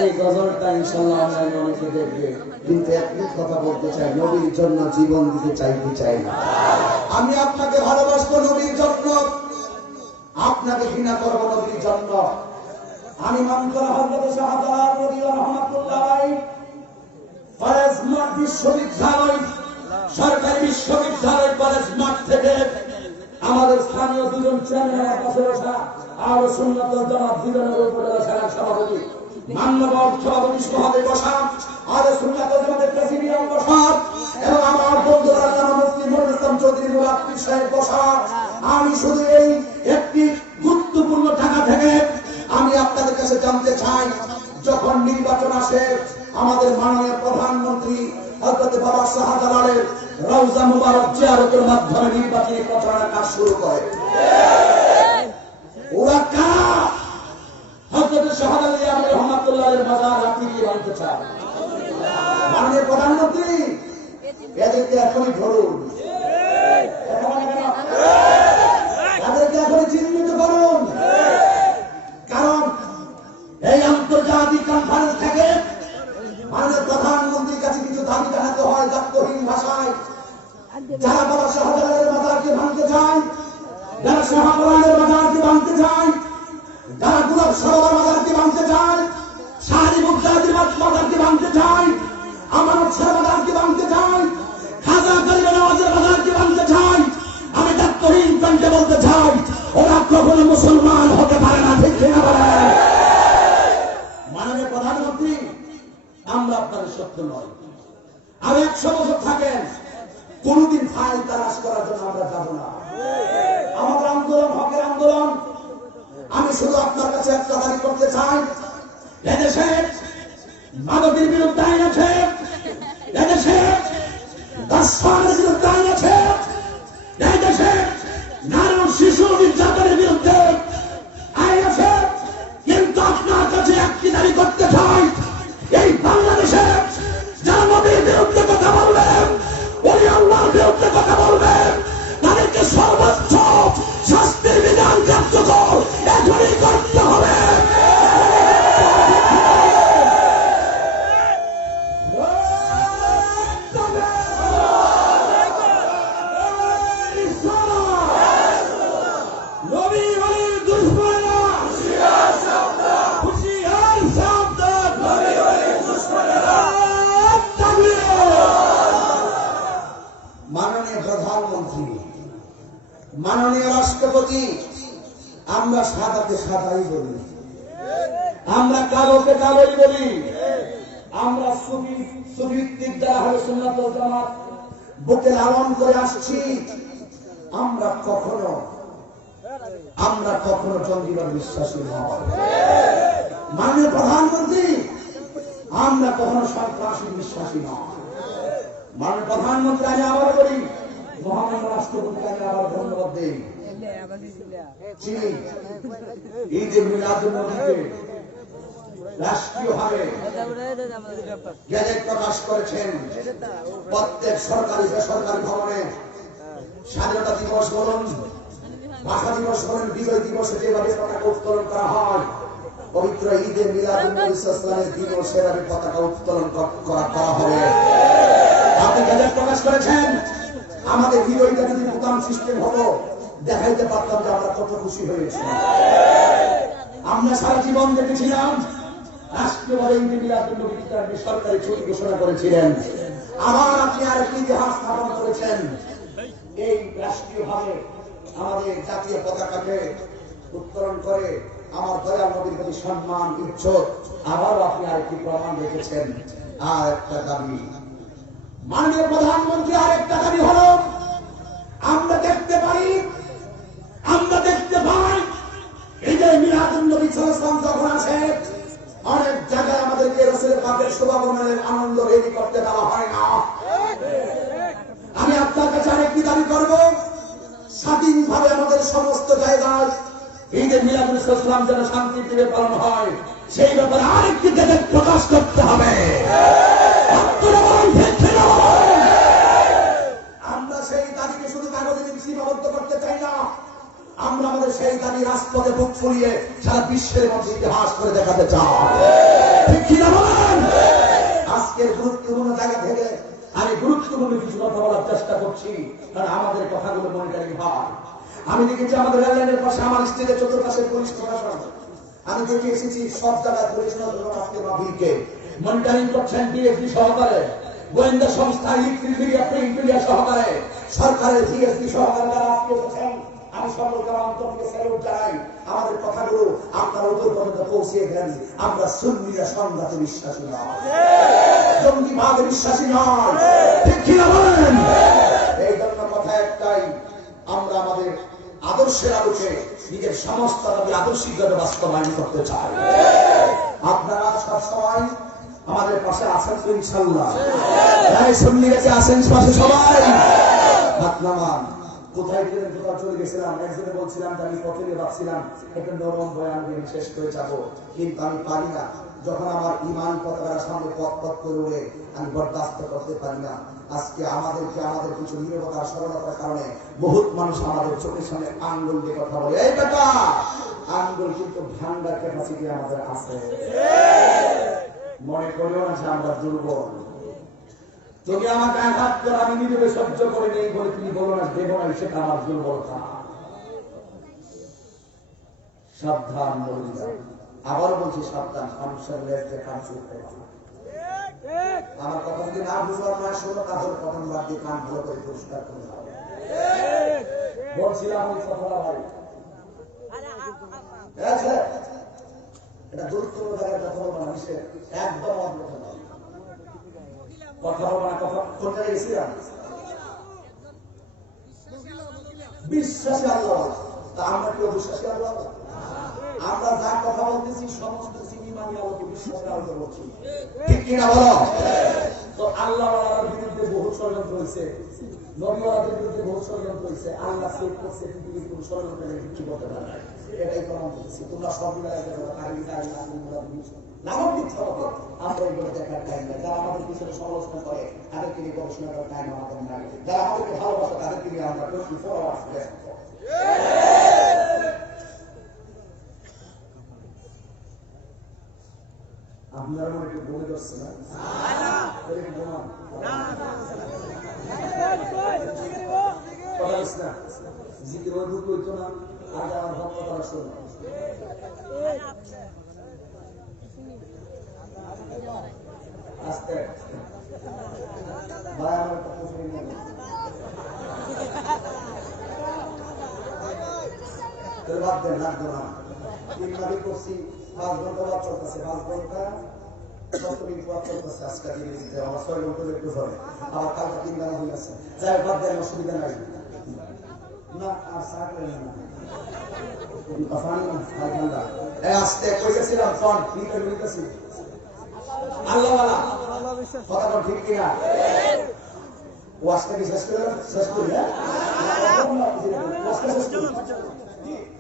এই গজলটা ইনশাআল্লাহ অনলাইনে অনেকে দেখবে কিন্তু একই কথা বলতে চাই নবীর জন্য জীবন দিতে চাই না আমি আপনাকে ভালোবাসবো নবীর জন্য আপনাকে ঘৃণা করবো নবীর জন্য আমি মানকর হযরত শাহজালাল রাদিয়াল্লাহু রাহমাতুল্লাহ আলাইহি কলেজ মাঠ বিশ্ববিদ্যালয় সরকারি বিশ্ববিদ্যালয় কলেজ মাঠ থেকে আমাদের স্থানীয় দুজন চেয়ারম্যান পাশে বসা আর সুন্নাত ওয়াল জামাত দুজনের উপরে বসা সভাপতি মাননীয় সভাপতি সভাপতি বসা আর সুন্নাত ওয়াল জামাতের প্রেসিডিয়াম বসা এবং আমার বন্ধুরা জানা মুফতি নুরুল ইসলাম চৌধুরী মুরাক্কিব সাহেব বসা আমি শুধু এই একটি গুরুত্বপূর্ণ ঢাকা থেকে আমি আপনাদের কাছে জানতে চাই যখন নির্বাচন আসে আমাদের মাননীয় প্রধানমন্ত্রী হযরত বাবা শাহজালালের রওজা মুবারক জিয়ারতের মাধ্যমে নির্বাচনী প্রচারণা কাজ শুরু করে ওরা কারা হযরত শাহজালাল রহমাতুল্লাহের মাজার আপনি কি জানতে চান মাননীয় প্রধানমন্ত্রী এদেরকে এখনই ধরুন এদেরকে এখনই চিহ্নিত করুন কারণ এই আন্তর্জাতিক কনফারেন্স থেকে মাননীয় প্রধানমন্ত্রীর কাছে কিছু দাবি জানাতে হয় দাপ্তহীন ভাষায় যারা বাবা শাহজালালের মাজারকে ভাঙতে চায় যারা কখনো মুসলমান হতে পারে না, ঠিক কিনা বলেন? মাননীয় প্রধানমন্ত্রী, আমরা আপনাদের শত্রু নয়। আর 100 বছর থাকেন, কোনদিন ফাইল তালাশ করার জন্য আমরা যাব না। আমাদের আন্দোলন হকের আন্দোলন। আমি শুধু আপনার কাছে একটা দাবি করতে চাই, এদেশে মাদকের বিরুদ্ধে আইন আছে, এদেশে ধর্ষণের বিরুদ্ধে আইন আছে, এদেশে নারী ও শিশু নির্যাতনের বিরুদ্ধে আইন আছে। কিন্তু আপনার কাছে একটি দাবি করতে চাই, এই বাংলাদেশে যারা নবীর বিরুদ্ধে কথা বলবেন, ওলি আল্লাহর বিরুদ্ধে কথা বলবেন, তাদেরকে সর্বোচ্চ শাস্তির বিধান কার্যকর এখনই করতে হবে। মাননীয় প্রধানমন্ত্রী, মাননীয় রাষ্ট্রপতি, আমরা সাদাকে সাদাই বলি, আমরা কালোকে কালোই বলি, আমরা সুভিত্তিক যারা হলে সুন্নাত ওয়াল জামাত বুকে লালন করে আসছি। আমরা কখনো জঙ্গিবাদ বিশ্বাসী নয়। মাননীয় প্রধানমন্ত্রী, আমরা কখনো সন্ত্রাসী বিশ্বাসী নয়। মাননীয় প্রধানমন্ত্রী, আমি আবার বলি, মহামান্য রাষ্ট্রপতিকে আমি আবার ধন্যবাদ দিই। যিনি ঈদুল মিলাদুন নবীকে রাষ্ট্রীয়ভাবে গেজেট প্রকাশ করেছেন। প্রত্যেক সরকারি বেসরকারি ভবনে স্বাধীনতা দিবস বলুন, ভাষা দিবস বলুন, বিজয় দিবসে যেভাবে পতাকা উত্তোলন করা হয়, পবিত্র ঈদে মিলাদুন নবী সাল্লাল্লাহু আলাইহি ওয়াসাল্লামের দিনও সেভাবে পতাকা উত্তোলন করা হবে। আপনি গেজেট প্রকাশ করেছেন। আমাদের হৃদয়টা যদি বোতাম সিস্টেম হতো, দেখাইতে পারতাম যে আমরা কত খুশি হয়েছি। আমরা সারা জীবন দেখেছিলাম রাষ্ট্রীয়ভাবে ঈদে মিলাদুন নবীকে আপনি সরকারি ছুটি ঘোষণা করেছিলেন। আবার আপনি আরেকটি ইতিহাস স্থাপন করেছেন, এই রাষ্ট্রীয়ভাবে আমাদের জাতীয় পতাকাকে উত্তোলন করে আমার দয়াল নবীর প্রতি সম্মান ইজ্জত আবারও আপনি আরেকটি প্রমাণ রেখেছেন। আর একটা দাবি, মাননীয় প্রধানমন্ত্রী, আরেকটা দাবি হলো, আমরা দেখতে পাই ঈদে মিলাদুন নবী সাল্লাল্লাহু আলাইহি ওয়াসাল্লাম যখন আসে, অনেক জায়গায় আমাদেরকে রাসূলের পাকের শুভাগমনের আনন্দ রেডি করতে দেওয়া হয় না। আমি আপনার কাছে আরেকটি দাবি করব, স্বাধীনভাবে আমাদের সমস্ত জায়গায় ঈদে মিলাদুন নবী সাল্লাল্লাহু আলাইহি ওয়াসাল্লাম যেন শান্তিতে পালন হয়, সেই ব্যাপারে আরেকটি গেজেট প্রকাশ করতে হবে। আমরা সেই দাবিকে শুধু কাগজে সীমাবদ্ধ করতে চাই না, আমরা আমাদের সেই দাবি রাজপথে বুক ফুলিয়ে সারা বিশ্বের মধ্যে ইতিহাস করে দেখাতে চাই, ঠিক কিনা বলেন? আজকের গুরুত্বপূর্ণ জায়গা থেকে আমি গুরুত্বপূর্ণ কিছু কথা বলার চেষ্টা করছি, কারণ আমাদের কথাগুলো মনিটরিং হয়। আমি দেখেছি আমাদের রেললাইনের পাশে আমার স্টেজের চতুর্পাশে পুলিশ প্রশাসন, আমি দেখে এসেছি সব জায়গায় পুলিশ মাহফিলকে মনিটরিং করছেন ডিএসপি সহকারে, গোয়েন্দা সংস্থা ইলেকট্রিক মিডিয়া প্রিন্ট মিডিয়া সহকারে, সরকারের ডিএসপি সহকারে যারা আত্মীয় আছেন, আমি সকলকে অন্তরকে স্যালুট জানাই। আমাদের কথাগুলো আপনার উপর পর্যন্ত পৌঁছিয়ে দেন। আমরা সুন্নিরা সংঘাতে বিশ্বাসী নয়, জঙ্গিবাদে বিশ্বাসী নয়, ঠিক কিনা বলেন? এই জন্য কথা একটাই, আমরা আমাদের আদর্শের আলোকে নিজের সমস্ত দাবি আদর্শিকভাবে বাস্তবায়ন করতে চাই। আপনারা সবসময় আমাদের পাশে আছেন তো ইনশাআল্লাহ? সুন্নিরা আছেন পাশে সবাই? হাত নামান। কোথায় গেলেন, কোথাও চলে গেছিলাম, একজনে বলছিলাম আমি প্রথমে ভাবছিলাম একটা নরম বয়ান দিয়ে শেষ করে যাবো, কিন্তু আমি পারি না। যখন আমার ইমান পতাকার সামনে পথ করে উড়ে, আমি বরদাস্ত করতে পারি না। আজকে আমাদের কিছু নীরবতার সরলতার কারণে বহুত মানুষ আমাদের চোখের সামনে আঙ্গুল দিয়ে কথা বলে। এই বেটা, আঙ্গুল কিন্তু ভাঙ্গার ক্যাপাসিটি আমাদের আছে। মনে করিও না যে আমরা দুর্বল। তুমি আমাকে আঘাত করে আমি নিজেকে সহ্য করে নেই বলে তুমি বলো না দেব না, সেটা আমার দুর্বলতা। সাবধান বলুন, আবার বলছি সাবধান, মানুষের লেজে কান ছুটতে পারে। আমার কথা যদি না বুঝবার না শোনো, তাহলে প্রথম বার দিয়ে কান ভালো করে পরিষ্কার করে দাও। বলছিলাম ওই কথাটা ভাই, এটা গুরুত্বপূর্ণ জায়গায় কথা বলবো না, একদম কথা বলবো না। কথা কোন জায়গায় গেছিলাম? বিশ্বাসী আল্লাহ। তা আমরা কেউ বিশ্বাসী আল্লাহ? আমরা যা কথা বলতেছি সমস্ত ইমানি আলোকে বিশ্বাসের আলোকে বলছি, ঠিক কিনা বলো? তো আল্লাহওয়ালার বিরুদ্ধে বহু ষড়যন্ত্র হয়েছে, নবীওয়ালাদের বিরুদ্ধে বহু ষড়যন্ত্র হয়েছে। আল্লাহ সেভ করছে, পৃথিবীর কোন ষড়যন্ত্র কিছু করতে পারে না। এটাই প্রমাণ করছি। তোমরা সব নামক দিচ্ছ হবে, আমরা এগুলো দেখার টাইম নাই। যারা আমাদের পিছনে সমালোচনা করে তাদেরকে নিয়ে গবেষণা করার টাইম আমাদের নাই। যারা আমাদেরকে ভালোবাসে তাদেরকে নিয়ে আমরা 24 আওয়ার্স ব্যস্ত। আপনারা মনে একটু বলে যাচ্ছে না? জিকির ওই ভুল হইতো না, আজ আমার ভক্ত করা শুরু। আস্তে ভাই আমার কথা শুনে নিয়ে বাদ দেন, লাগবে না। 3 মাসে করছি, 5 ঘন্টা বাদ চলতেছে, 5 ঘন্টা 7 মিনিট বাদ চলতেছে। আজকে দিতে আমার 6 ঘন্টা একটু ধরে, আবার কালকে 3 ঘন্টা হয়ে গেছে। যাই বাদ দেন, অসুবিধা নাই না। আর সাকলে না আস্তে কই গেছিলাম ফোন কি করে বলতেছি আল্লাহওয়ালা কথা বল, ঠিক কিনা? ওয়াজটা কি শেষ করে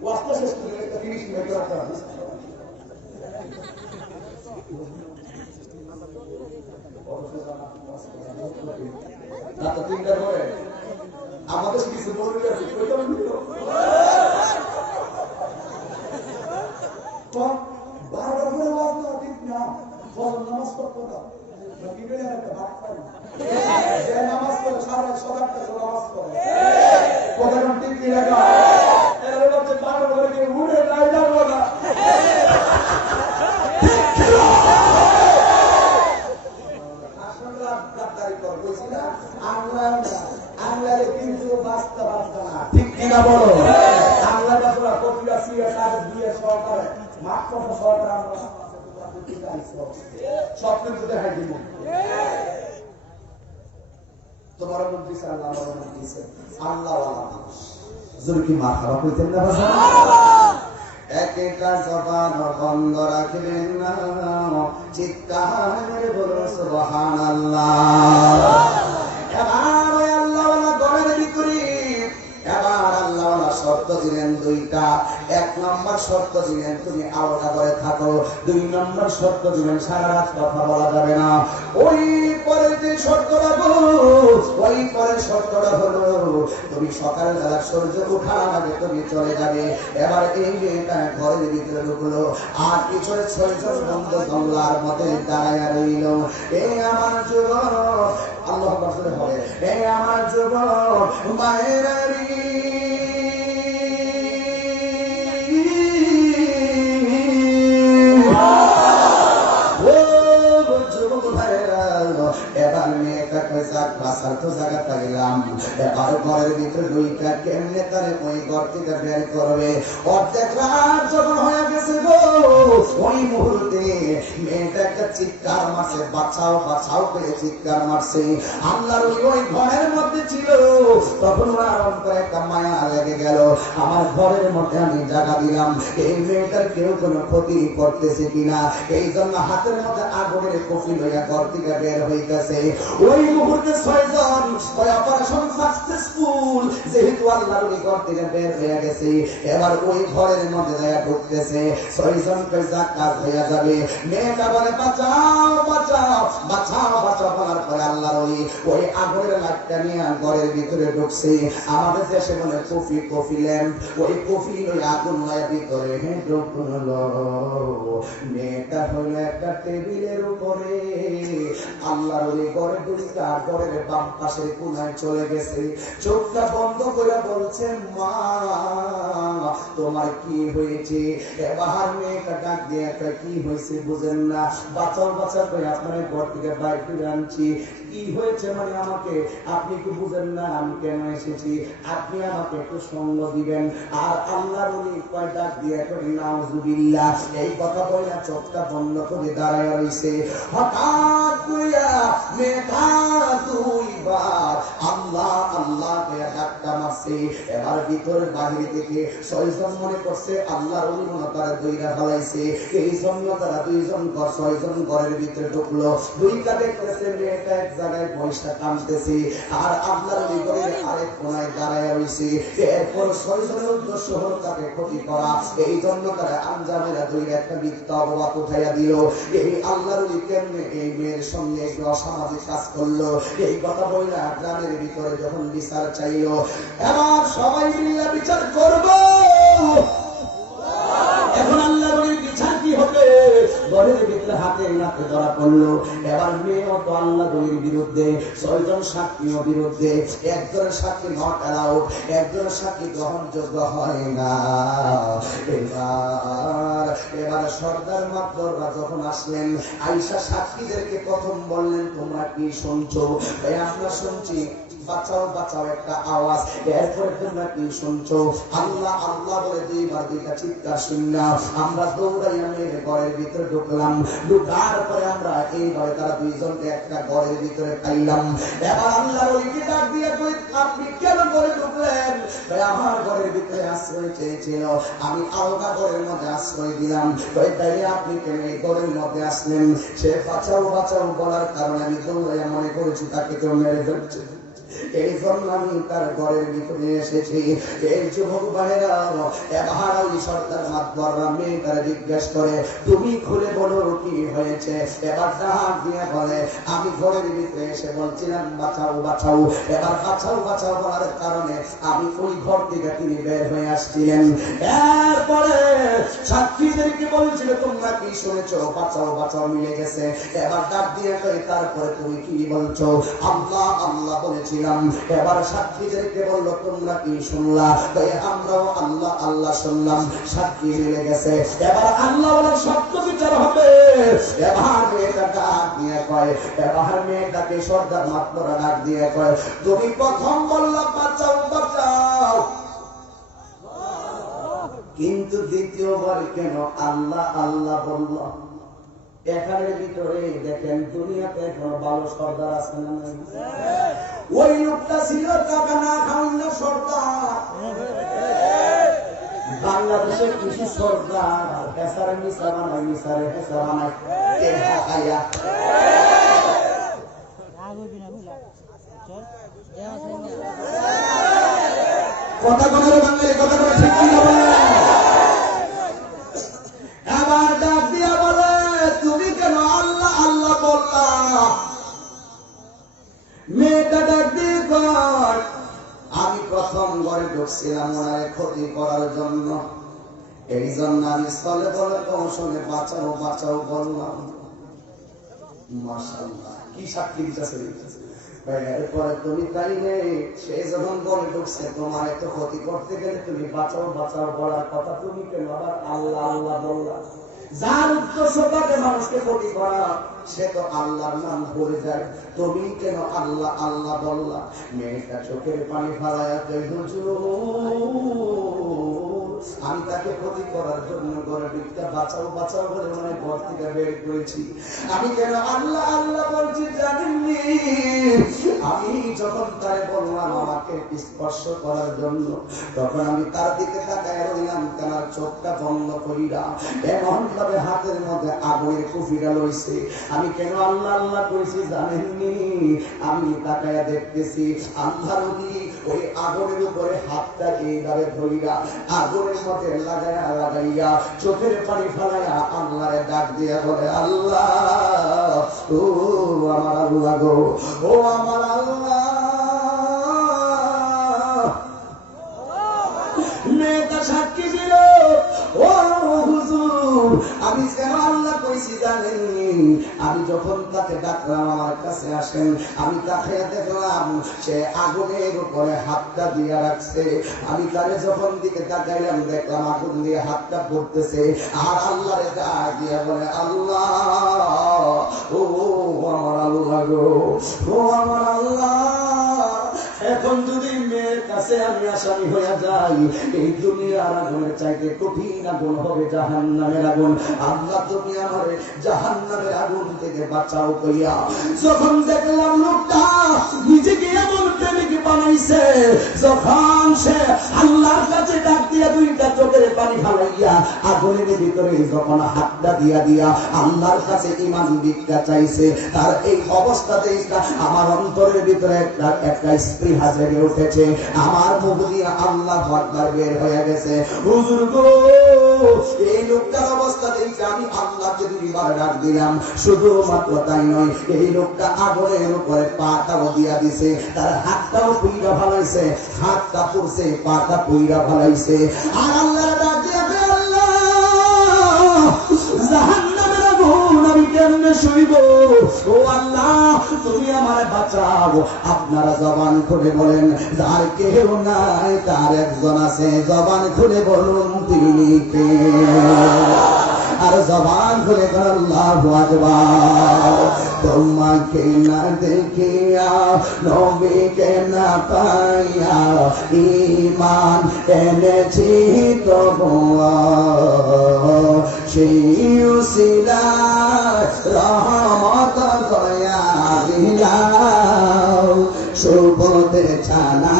ওয়াজটা শেষ করে একটা ফিনিশিং হইতে রাখতে হবে। রাত 3টার পরে আমাদের কিছু বলবে নামাজ পড়তো না, নামাজ পড়ে সারা 100 নামাজ পড়ে কথা ঠিক রাখা উঠে নাই যাবো না। কিন্তু বাঁচতে পারত না, ঠিক কিনা বলো? আল্লাহ কপিলা সিয়ে কাজ দিয়ে সরকার মাঠ কথা সরকার আমরা সব কিন্তু দেখাই দিব। তোমার মন দিছে আল্লাহ, আমার মন দিছে আল্লাহ। যদি কি মা খারাপ হইতেন না, একা জবান বন্ধ রাখবেন না, চিৎকার বলুন সুবহানাল্লাহ। এবার আল্লাহওয়ালা ঘরের ভিতরে এবার আল্লাহওয়ালা শর্ত দিলেন 2টা। 1 নম্বর শর্ত দিলেন তুমি আলাদা করে থাকো। 2 নম্বর শর্ত দিলেন সারা রাত কথা বলা যাবে না। ওই পরের যে শর্তটা হলো, ওই পরের শর্তটা হলো তুমি সকালবেলা সূর্য ওঠার আগে তুমি চলে যাবে। এবার এই মেয়েটা ঘরের ভিতরে ঢুকলো, আর পিছনে 6 জন বন্ধু জঙ্গলার মধ্যে দাঁড়াইয়া রইল। এই আমার যুবক, আল্লাহ বলতে হবে, এই আমার যুবক মায়েরা এবার মেয়েটাকে বাসার তো জায়গা পাইলাম। এবার ঘরের ভিতরে 2টা কেমনে তারে ওই ঘর থেকে বের করবে। অর্ধেক রাত যখন হয়ে গেছে গো, ওই মুহূর্তে মেয়েটা একটা চিৎকার মারছে, বাঁচাও বাঁচাও করে চিৎকার মারছে। আল্লাহর ওই ঘরের মধ্যে ছিল। তখন আরাম করে একটা মায়া লেগে গেল, আমার ঘরের মধ্যে আমি জায়গা দিলাম, এই মেয়েটার কেউ কোনো ক্ষতি করতেছে কিনা। এই জন্য হাতের মধ্যে আগুনের কফি লইয়া ঘর থেকে বের হইতেছে। ওই মুহূর্তে 6 জন অপারেশন সাকসেসফুল, যেহেতু আল্লাহর ওই ঘর থেকে বের হয়ে গেছে। এবার ওই ঘরের মধ্যে যায় ঢুকতেছে। 6 জন কইসা কাজ হয়ে যাবে। মেয়েটা বলে বাঁচাও বাঁচাও বাঁচাও বাঁচাও বলার পরে আল্লাহর ওই আগুনের লাইটটা নিয়ে ঘরের ভিতরে ঢুকছে। আমাদের দেশে বলে কফি কফি ল্যাম্প, ওই কফি ওই আগুন লয় ভিতরে ঢুকলো। মেয়েটা হলো একটা টেবিলের উপরে, আল্লাহর ওই ঘরে ঢুকা ঘরের বাম পাশের কোনায় চলে গেছে। চোখটা বন্ধ করে বলছে মা তোমার কি হয়েছে? এবার মেয়েটা ডাক দিয়ে কি হয়েছে বুঝেন না, বাঁচাও বাঁচাও করে আপনার ঘর থেকে বাইর করে আনছি। কি হয়েছে মানে আমাকে আপনি কি বুঝেন না আমি কেন এসেছি, আপনি আমাকে একটু সঙ্গ দিবেন। আর আল্লাহর ওলি কয় ডাক দিয়ে কই নাউজুবিল্লাহ, এই কথা বলে চোখটা বন্ধ করে দাঁড়ায় রইছে। হঠাৎ কইরা মেঘা দুইবার আল্লাহ আল্লাহ কইরা ডাকটা মারছে। এবার ভিতর বাহির থেকে 6 জন মনে করছে আল্লাহর ওলি মনে তারা দুইটা ফলাইছে, এই জন্য তারা 2 জন 6 জন ঘরের ভিতরে ঢুকলো। দুইটা দেখতেছে মেয়েটা এক জায়গায় পয়সা টানতেছে আর আল্লাহর ওলি করে আরেক কোনায় দাঁড়ায় রইছে। এরপর 6 জনের উদ্দেশ্য হলো তাকে ক্ষতি করা, এই জন্য তারা আঞ্জামেরা দুইটা একটা মিথ্যা অপবাদ উঠাইয়া দিল। এই আল্লাহর ওলি কেমনে এই মেয়ের সঙ্গে একটু অসামাজিক কাজ করলো, এই কথা বইলা গ্রামের ভিতরে যখন বিচার চাইলো, এবার সবাই মিলে বিচার করবো। এখন আল্লাহর ওলির বিচার কি হবে? ঘরের ভিতরে হাতে নাতে ধরা পড়লো। এবার মেয়েও তো আল্লাহর ওলির বিরুদ্ধে, 6 জন সাক্ষীও বিরুদ্ধে। একজনের সাক্ষী নট অ্যালাউড, একজনের সাক্ষী গ্রহণযোগ্য হয় না। এবার সর্দার মাতবররা যখন আসলেন, আয়েশা সাক্ষীদেরকে প্রথম বললেন তোমরা কি শুনছো? আমরা শুনছি বাঁচাও বাঁচাও একটা আওয়াজ। এরপরে তোমরা কি শুনছো? আল্লাহ আল্লাহ বলে দুইবার দুইটা চিৎকার শুনলাম। আমরা দৌড়াইয়া মেয়ের ঘরের ভিতরে ঢুকলাম। ঢুকার পরে আমরা এইভাবে তারা 2 জনকে একটা ঘরের ভিতরে পাইলাম। এবার আল্লাহর ওলিকে ডাক দিয়ে কই আপনি কেন ঘরে ঢুকলেন? আমার ঘরের ভিতরে আশ্রয় চেয়েছিল, আমি আলগা ঘরের মধ্যে আশ্রয় দিলাম। তাই আপনি কেন এই ঘরের মধ্যে আসলেন? সে বাঁচাও বাঁচাও বলার কারণে আমি দৌড়াইয়া মনে করেছি তাকে কেউ মেরে ফেলছে, এই জন্য আমি তার ঘরের ভিতরে এসেছি। এই যুবক ভাইরা এবার ওই সর্দার মাতবররা মেয়েটার জিজ্ঞেস করে তুমি খুলে বলো কি হয়েছে? এবার ডাক দিয়ে বলে আমি ঘরের ভিতরে এসে বলছিলাম বাঁচাও বাঁচাও। এবার বাঁচাও বাঁচাও বলার কারণে আমি ওই ঘর থেকে তিনি বের হয়ে আসছিলেন। এরপরে সাক্ষীদেরকে বলছিল তোমরা কি শুনেছো? বাঁচাও বাঁচাও মিলে গেছে। এবার ডাক দিয়ে কই তারপরে তুমি কি বলছো? আল্লাহ আল্লাহ বলেছি। এবার সাক্ষীদেরকে বললো তোমরা কি শুনলা? আমরাও আল্লাহ আল্লাহ শুনলাম। সাক্ষী মিলে গেছে। এবার আল্লাহ বলে সত্য বিচার হবে। এবার মেয়েটা ডাক দিয়ে কয়, এবার মেয়েটাকে সর্দার মাতবররা ডাক দিয়ে কয় তুমি প্রথম বললা বাঁচাও বাঁচাও, কিন্তু দ্বিতীয়বার কেন আল্লাহ আল্লাহ বললা? এখানের ভিতরে দেখেন দুনিয়াতে এখনো ভালো সর্দার আছে না? ওই লোকটা ছিল টাকা না খাওয়ান না সর্দার। বাংলাদেশের কিছু সর্দার হেসারে মিশা বানায়, মিশারে হেসা বানায়। কথা কথা বাঙালি কথা কথা ঠিক কি হবে? আবার ডাক দিয়া বলে তুমি কেন আল্লাহ আল্লাহ বললা? মেয়েটা ডাক দিয়ে কর আমি প্রথম ঘরে ঢুকছিলাম ওনারে ক্ষতি করার জন্য, এই জন্য আমি স্থলে বলে কৌশলে বাঁচাও বাঁচাও বললাম। মাশাআল্লাহ কি সাক্ষী দিতেছে। এরপরে তুমি তাই নেই সে যখন বলে ঢুকছে তোমার এত ক্ষতি করতে গেলে তুমি বাঁচাও বাঁচাও বলার কথা তুমি কেন আবার আল্লাহ আল্লাহ বললা? যার উদ্দেশ্য তাকে মানুষকে ক্ষতি করা সে তো আল্লাহর নাম ভুলে যায়, তুমি কেন আল্লাহ আল্লাহ বললা? মেয়েটা চোখের পানি ফালাইয়া আমি তাকে ক্ষতি করার জন্য ঘরে ঢুকতে বাঁচাও বাঁচাও বলে মানে ঘর থেকে বের করেছি। আমি কেন আল্লাহ আল্লাহ বলছি জানেননি? আমি যখন তারে বললাম আমাকে স্পর্শ করার জন্য, তখন আমি তার দিকে তাকায় রইলাম, তার চোখটা বন্ধ করিলাম। এমন ভাবে হাতের মধ্যে আগুনের কুফিরা লইছে। আমি কেন আল্লাহ আল্লাহ কইছি জানেননি? আমি তাকায় দেখতেছি আল্লাহর ওলি ওই আগুনের উপরে হাতটা এইভাবে ধরিয়া আগুনের মধ্যে লাগাইয়া লাগাইয়া চোখের পানি ফেলাইয়া আল্লাহরে ডাক দিয়া বলে আল্লাহ ও আমার আল্লাহ গো, ও আমার আল্লাহ। মেয়েটা সাক্ষী দিল ও হুজুর আমি কেন আল্লাহ কইছি জানেননি আমি যখন তাকে ডাকলাম আমার কাছে আসেন, আমি তাকে দেখলাম সে আগুনের উপরে হাতটা দিয়ে রাখছে। আমি তারে যখন দিকে তাকাইলাম দেখলাম আগুন দিয়ে হাতটা পড়তেছে, আর আল্লাহরে ডাক দিয়ে বলে আল্লাহ, ও আমার আল্লাহ গো, ও আমার আল্লাহ, এখন যদি মেয়ের কাছে আমি আসামি হইয়া যাই, এই দুনিয়ার আগুনের চাইতে কঠিন আগুন হবে জাহান্নামের আগুন। আল্লাহ তুমি আমারে জাহান্নামের আগুন থেকে বাঁচাও কইয়া যখন দেখলাম লোকটা নিজেকে এমন প্রেমিক বানাইছে, যখন সে আল্লাহর কাছে ডাক দিয়া দুইটা চোখের পানি ঢালাইয়া আগুনের ভিতরে যখন হাতটা দিয়া দিয়া আল্লাহর কাছে ঈমান ভিক্ষা চাইছে, তার এই অবস্থাতেই আমার অন্তরের ভিতরে একটা স্পৃহা জেগে উঠেছে, আমার মুখ দিয়ে আল্লাহু আকবার বের হয়ে গেছে। হুজুর গো, এই লোকটার অবস্থা দেখে আমি আল্লাহকে দুইবার ডাক দিলাম। শুধুমাত্র তাই নয়, এই লোকটা আগুনের উপরে পাটাও দিয়া দিছে, তার হাতটাও পুইরা ফেলাইছে, হাতটা পুড়ছে, পাটা পুইরা ফেলাইছে। আর আল্লাহর ডাক দিয়ে আল্লাহ, জাহান্নামের আগুন আমি কেমনে সইব? ও আল্লাহ তুমি আমারে বাঁচাও। আপনারা জবান খুলে বলেন, যার কেউ নাই তার একজন আছে, জবান খুলে বলুন তিনি কে? আর জবান খুলে আল্লাহু আকবার। তোমাকে না দেখিয়া নবীকে না পাইয়া ঈমান এনেছি তবুও সেই উসিলায় রহমত দয়া দিলাও, সুবোধে ছানা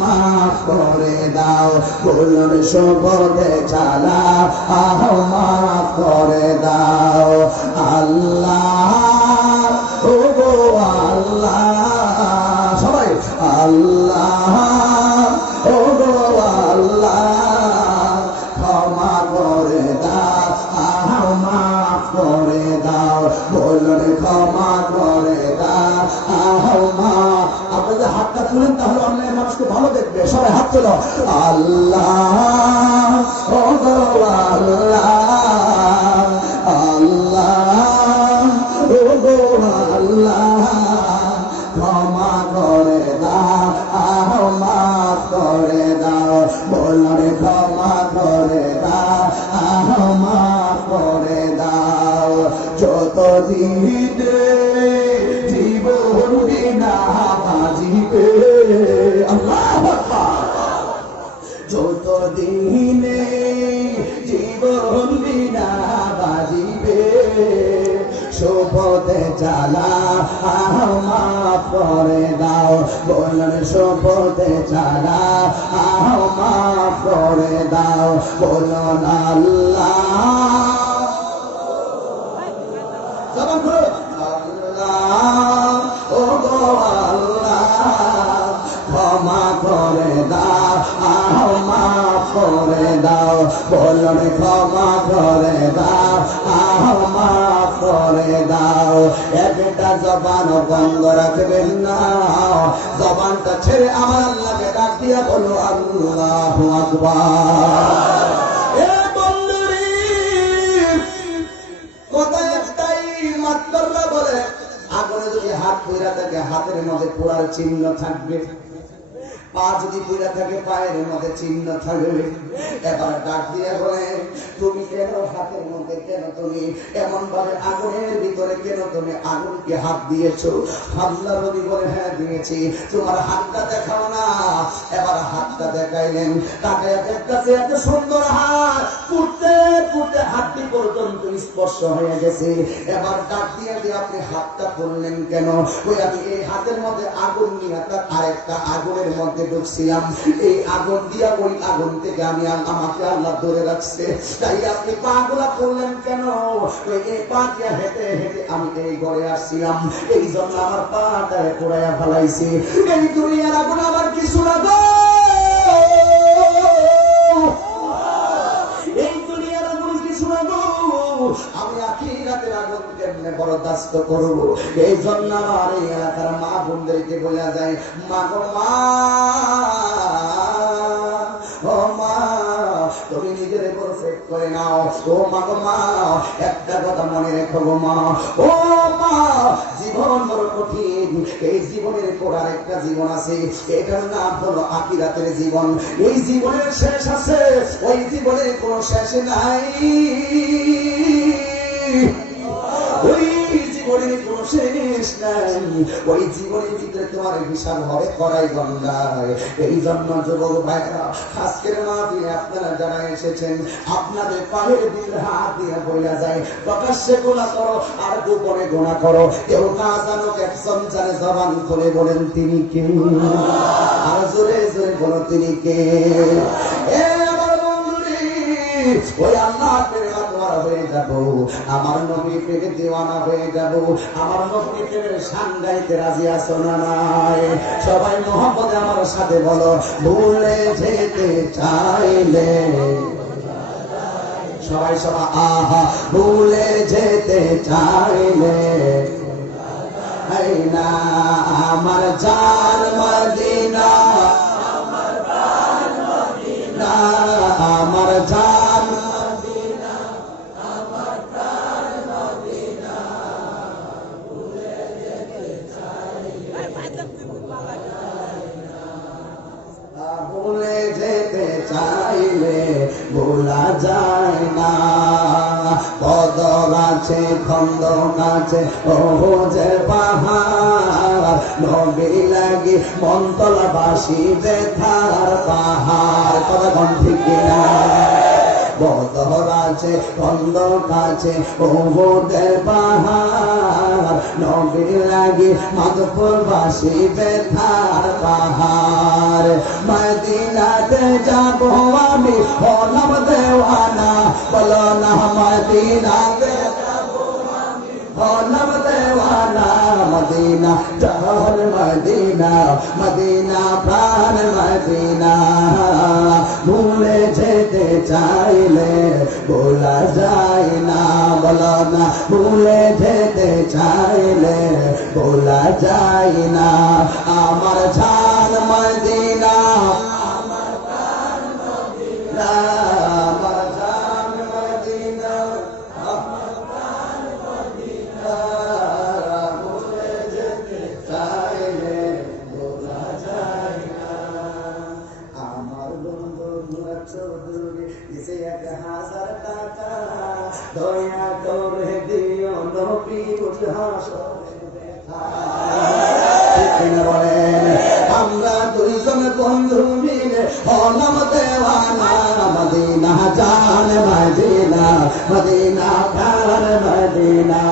মাফ করে দাও, বলুন সুবোধে ছানা মাফ করে দাও। আল্লাহ ও গো আল্লাহ, সবাই আল্লাহ ও গো আল্লাহ, ক্ষমা করে দাও, মাফ করে দাও, বলুন ক্ষমা করে দাও, মাফ। আপনাদের হাতটা তুলেন, তাহলে অন্যায় মানুষকে ভালো দেখবে। সবাই হাত তোলো। আল্লাহ ও গো আল্লাহ, আল্লাহ ও গো আল্লাহ, ক্ষমা করে দাও, মাফ করে দাও, বলুন ক্ষমা করে দাও, মাফ করে দাও। যতদিন জীবন বিনা বাজিবে, আল্লাহু আকবার, যতদিনে জীবন বিনা বাজিবে, শপথে চালা মাফ করে দাও, বলুন শপথে চালা মাফ করে দাও, বলুন আল্লাহ, আল্লাহ ও গো আল্লাহ, ক্ষমা করে দাও, মাফ করে দাও, বলুন ক্ষমা করে দাও, মাফ করে দাও। একটা জবান বন্ধ রাখবেন না, জবানটা ছেড়ে আমার আল্লাহকে ডাক দিয়া বলো আল্লাহু আকবার। এ বন্ধুরে, কথা একটাই, মাত্ররা বলে আগুনে যদি হাত পুড়া থাকে হাতের মধ্যে পোড়ার চিহ্ন থাকবে, পা যদি পুড়া থাকে পায়ের মধ্যে চিহ্ন থাকবে। এবার ডাক দিয়ে বলে, তুমি কেন হাতের মধ্যে, কেন তুমি এমন ভাবে আগুনের ভিতরে, কেন তুমি আগুনকে হাত দিয়েছো? আল্লাহ নবী বলে, হ্যাঁ দিয়েছি। তোমার হাতটা দেখাও না। এবার হাতটা দেখাইলেন, তাকে দেখতেছে এত সুন্দর হাত, পুড়তে পুড়তে হাতটি পর্যন্ত স্পর্শ হয়ে গেছে। এবার ডাক দিয়ে দিয়ে আপনি হাতটা পড়লেন কেন? ওই আমি এই হাতের মধ্যে আগুন নিয়ে তার আরেকটা আগুনের মধ্যে ঢুকছিলাম, এই আগুন দিয়া ওই আগুন থেকে আমি আমাকে আল্লাহ ধরে রাখছে। তাই আপনি পা গুলা করলেন কেন? এই পা দিয়া হেঁটে হেঁটে আমি এই ঘরে আসছিলাম, এই জন্য আমার পাটা পোড়াইয়া ফেলাইছি। এই দুনিয়ার আগুন আমার কিছু না গো, এই দুনিয়ার আগুন কিছু না গো, আমি আখিরাতের আগুন কেমনে বরদাস্ত করব? এই জন্য আমার এই এলাকার মা বোনদেরকে বলা যায়, মা গো মা, ও মা, তুমি নিজের পারফেক্ট করে নাও। ও মা গো মা, একটা কথা মনে রেখো গো মা, ও মা, জীবন বড় কঠিন। এই জীবনের পর আরেকটা জীবন আছে, এটার নাম হলো আখিরাতের জীবন। এই জীবনের শেষ আছে, ওই জীবনের কোনো শেষ নাই। ওই জীবনের কোন শেষ নাই, ওই জীবনের ভিতরে তোমার হিসাব হবে করাই গন্ডায়। এই জন্য যুবক ভাইরা, আজকের মাহফিলে আপনারা যারা এসেছেন, আপনাদের পায়ের দিকে হাত দিয়ে বইলা যায়, প্রকাশ্যে গোনা করো আর গোপনে গোনা করো, কেউ না জানুক, একজন জানে, জবান খুলে বলেন তিনি কে, আর জোরে জোরে বলো তিনি কে। ওই আল্লাহ প্রেমে তোমার হয়ে যাব, আমার নবী প্রেমে দিওয়ানা হয়ে যাব। আমার নবী প্রেমের শান গাইতে রাজি আছো না নাই? সবাই মোহাম্মদে আমার সাথে বলো, ভুলে যেতে চাইলে, সবাই সবাই আহা, ভুলে যেতে চাইলে না আমার জান মদিনা, আমার জান মদিনা, আমার প্রাণ মদিনা, ভুলে যেতে চাইলে, ভুলে যেতে চাইলে ভোলা যায় না। বদর আছে, খন্দন আছে, ও যে পাহাড়, নবী লাগি মন্তলাবাসী বেথার পাহাড়। কথা কোন ঠিক কিনা? বদর আছে, খন্দক আছে, ও যে পাহাড়, নবী লাগি মাধবপুরবাসী বেথার পাহাড়। মদিনাতে যাবো আমি, হলাম দেওয়ানা, বলো না মদিনাতে যাবো আমি, হলাম দেওয়ানা। মদিনা জান মদিনা, মদিনা প্রাণ মদিনা, ভুলে যেতে চাইলে ভোলা যায় না, বলো না ভুলে যেতে চাইলে ভোলা যায় না। আমার জান মদিনা, আমার প্রাণ মদিনা, আমার জান মদিনা, আমার প্রাণ মদিনা, ভুলে যেতে চাইলে ভোলা যায় না। আমার বন্ধু মুরাদ চৌধুরী দিছে 1000 টাকা, দয়া করে দিও নবী হাসরের দেখা। বলেন আমরা দুইজন বন্ধু মিলে হলাম দেওয়ানা, মদিনা জান মদিনা, মদিনা প্রাণ মদিনা,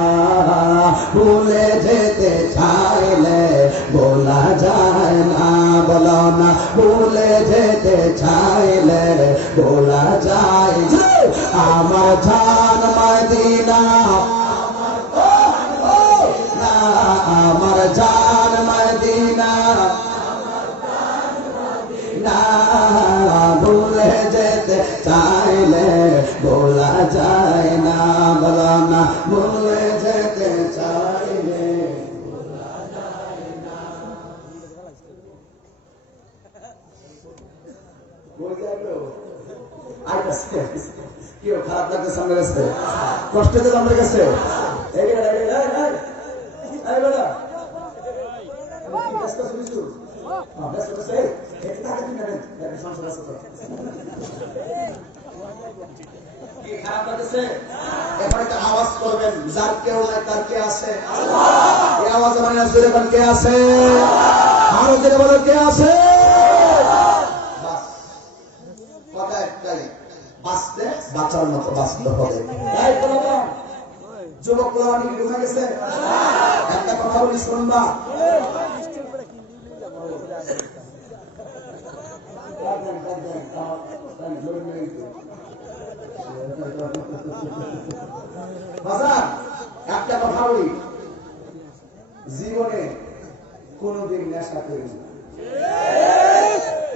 ভুলে যেতে চাইলে বলা যায় না, বলো না ভুলে যেতে চাইলে বলা যায়। আমার জান মদিনা, আমার জান মদিনা, না ভুলে যেতে চাইলে বলা যায় না, বলো না ভুলে যেতে চাইলে বলা যায় না। কেউ খারাপ লাগতেছে আমার কাছে, কষ্ট হতে আমার কাছে, আওয়াজ করবেন, যার কেউ নাই তার কে আছে? এই আওয়াজ মানে কে আছে? আরো জোরে বলো কে আছে? কথা একটাই, বাঁচতে বাঁচার মতো বাঁচতে হবে। যুবক অনেক ঘুমে গেছে, একটা কথা বলি শুনবা। একটা কথা বলি, জীবনে কোনদিন নেশা করিনি,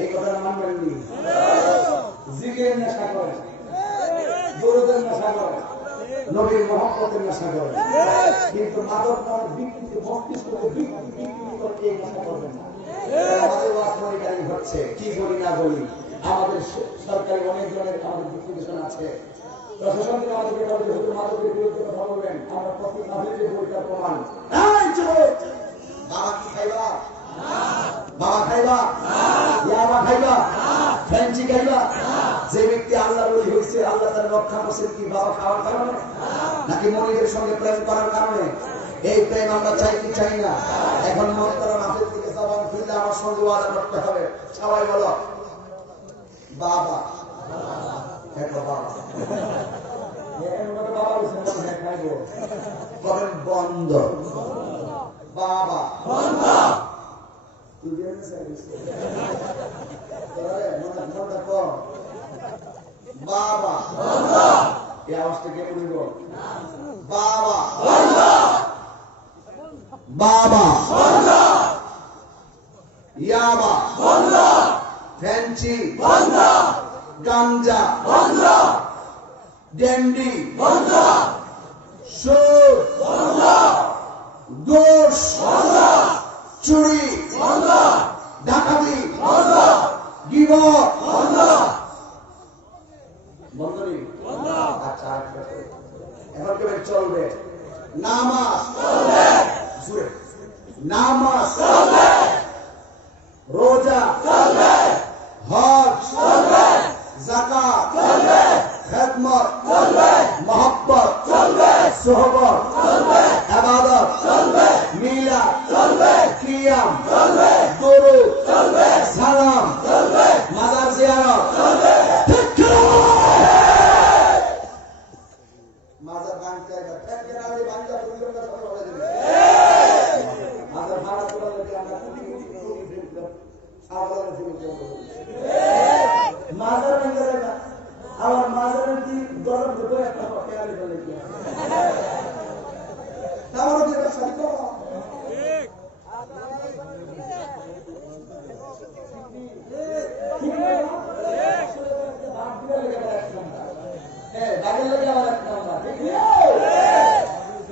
এই কথাটা মানবেন। জিকিরের নেশা করে, দরুদের নেশা করে, নবীর মহব্বতের নেশা করে, কিন্তু মাদক দ্রব্যের বিকৃতি মস্তিষ্ককে বিকৃতি করে এই নেশা করবেন না। আমাদের ওয়াজ হচ্ছে কি বলি না বলি, আমাদের সরকারি অনেক জনের আমাদের ডিস্ট্রিবিউশন আছে, প্রশাসন থেকে আমাদেরকে বলবে শুধু মাদকের বিরুদ্ধে কথা বলবেন, আমরা প্রতি মাসে বইটার প্রমাণ। বাবা কি খাইবা? বাবা খাইবা? ইয়াবা খাইবা? ফ্রেঞ্চি খাইবা? যে ব্যক্তি আল্লাহর ওলি হয়েছে, আল্লাহ তার রক্ষা করছেন কি বাবা খাওয়ার কারণে নাকি মনিরের সঙ্গে প্রেম করার কারণে? এই প্রেম আমরা চাই কি চাই না? এখন মন্তরা মাফের থেকে জবান খুললে আমার সঙ্গে ওয়াদা করতে হবে। সবাই বলো বাবা। বন্ধ বাবা বাবা এই আওয়াজটা কে বলিব? বাবা বাবা ইয়াবা ফ্রেঞ্চি গাঞ্জা ড্যান্ডি সুদ দোষ চুরি ডাকাতি গীবত বন্ধনী। আচ্ছা এখন কেমন চলবে? নামাজ নামাজ রোজা হজ যাকাত খেদমত মহব্বত সোহবত ইবাদত মিলাদ কিয়াম দুরূদ সালাম মাজার জিয়ারত মাজার ভাঙতে ফেলে না ভাঙতে পুরো কথা বলে দিবে। মাজার ভাড়া করে দিলে আমরা কোটি কোটি কোটি আবার ফিরে মাজার ভাঙতে না আবার মাজারের কি গরম দুটো একটা খেয়ালি বলে কি তারও যে ব্যবসা করো ঠিক ঠিক বাদ দিয়ে লেগে রাখছেন হ্যাঁ বাগের লেগে আবার একটা আমরা ঠিক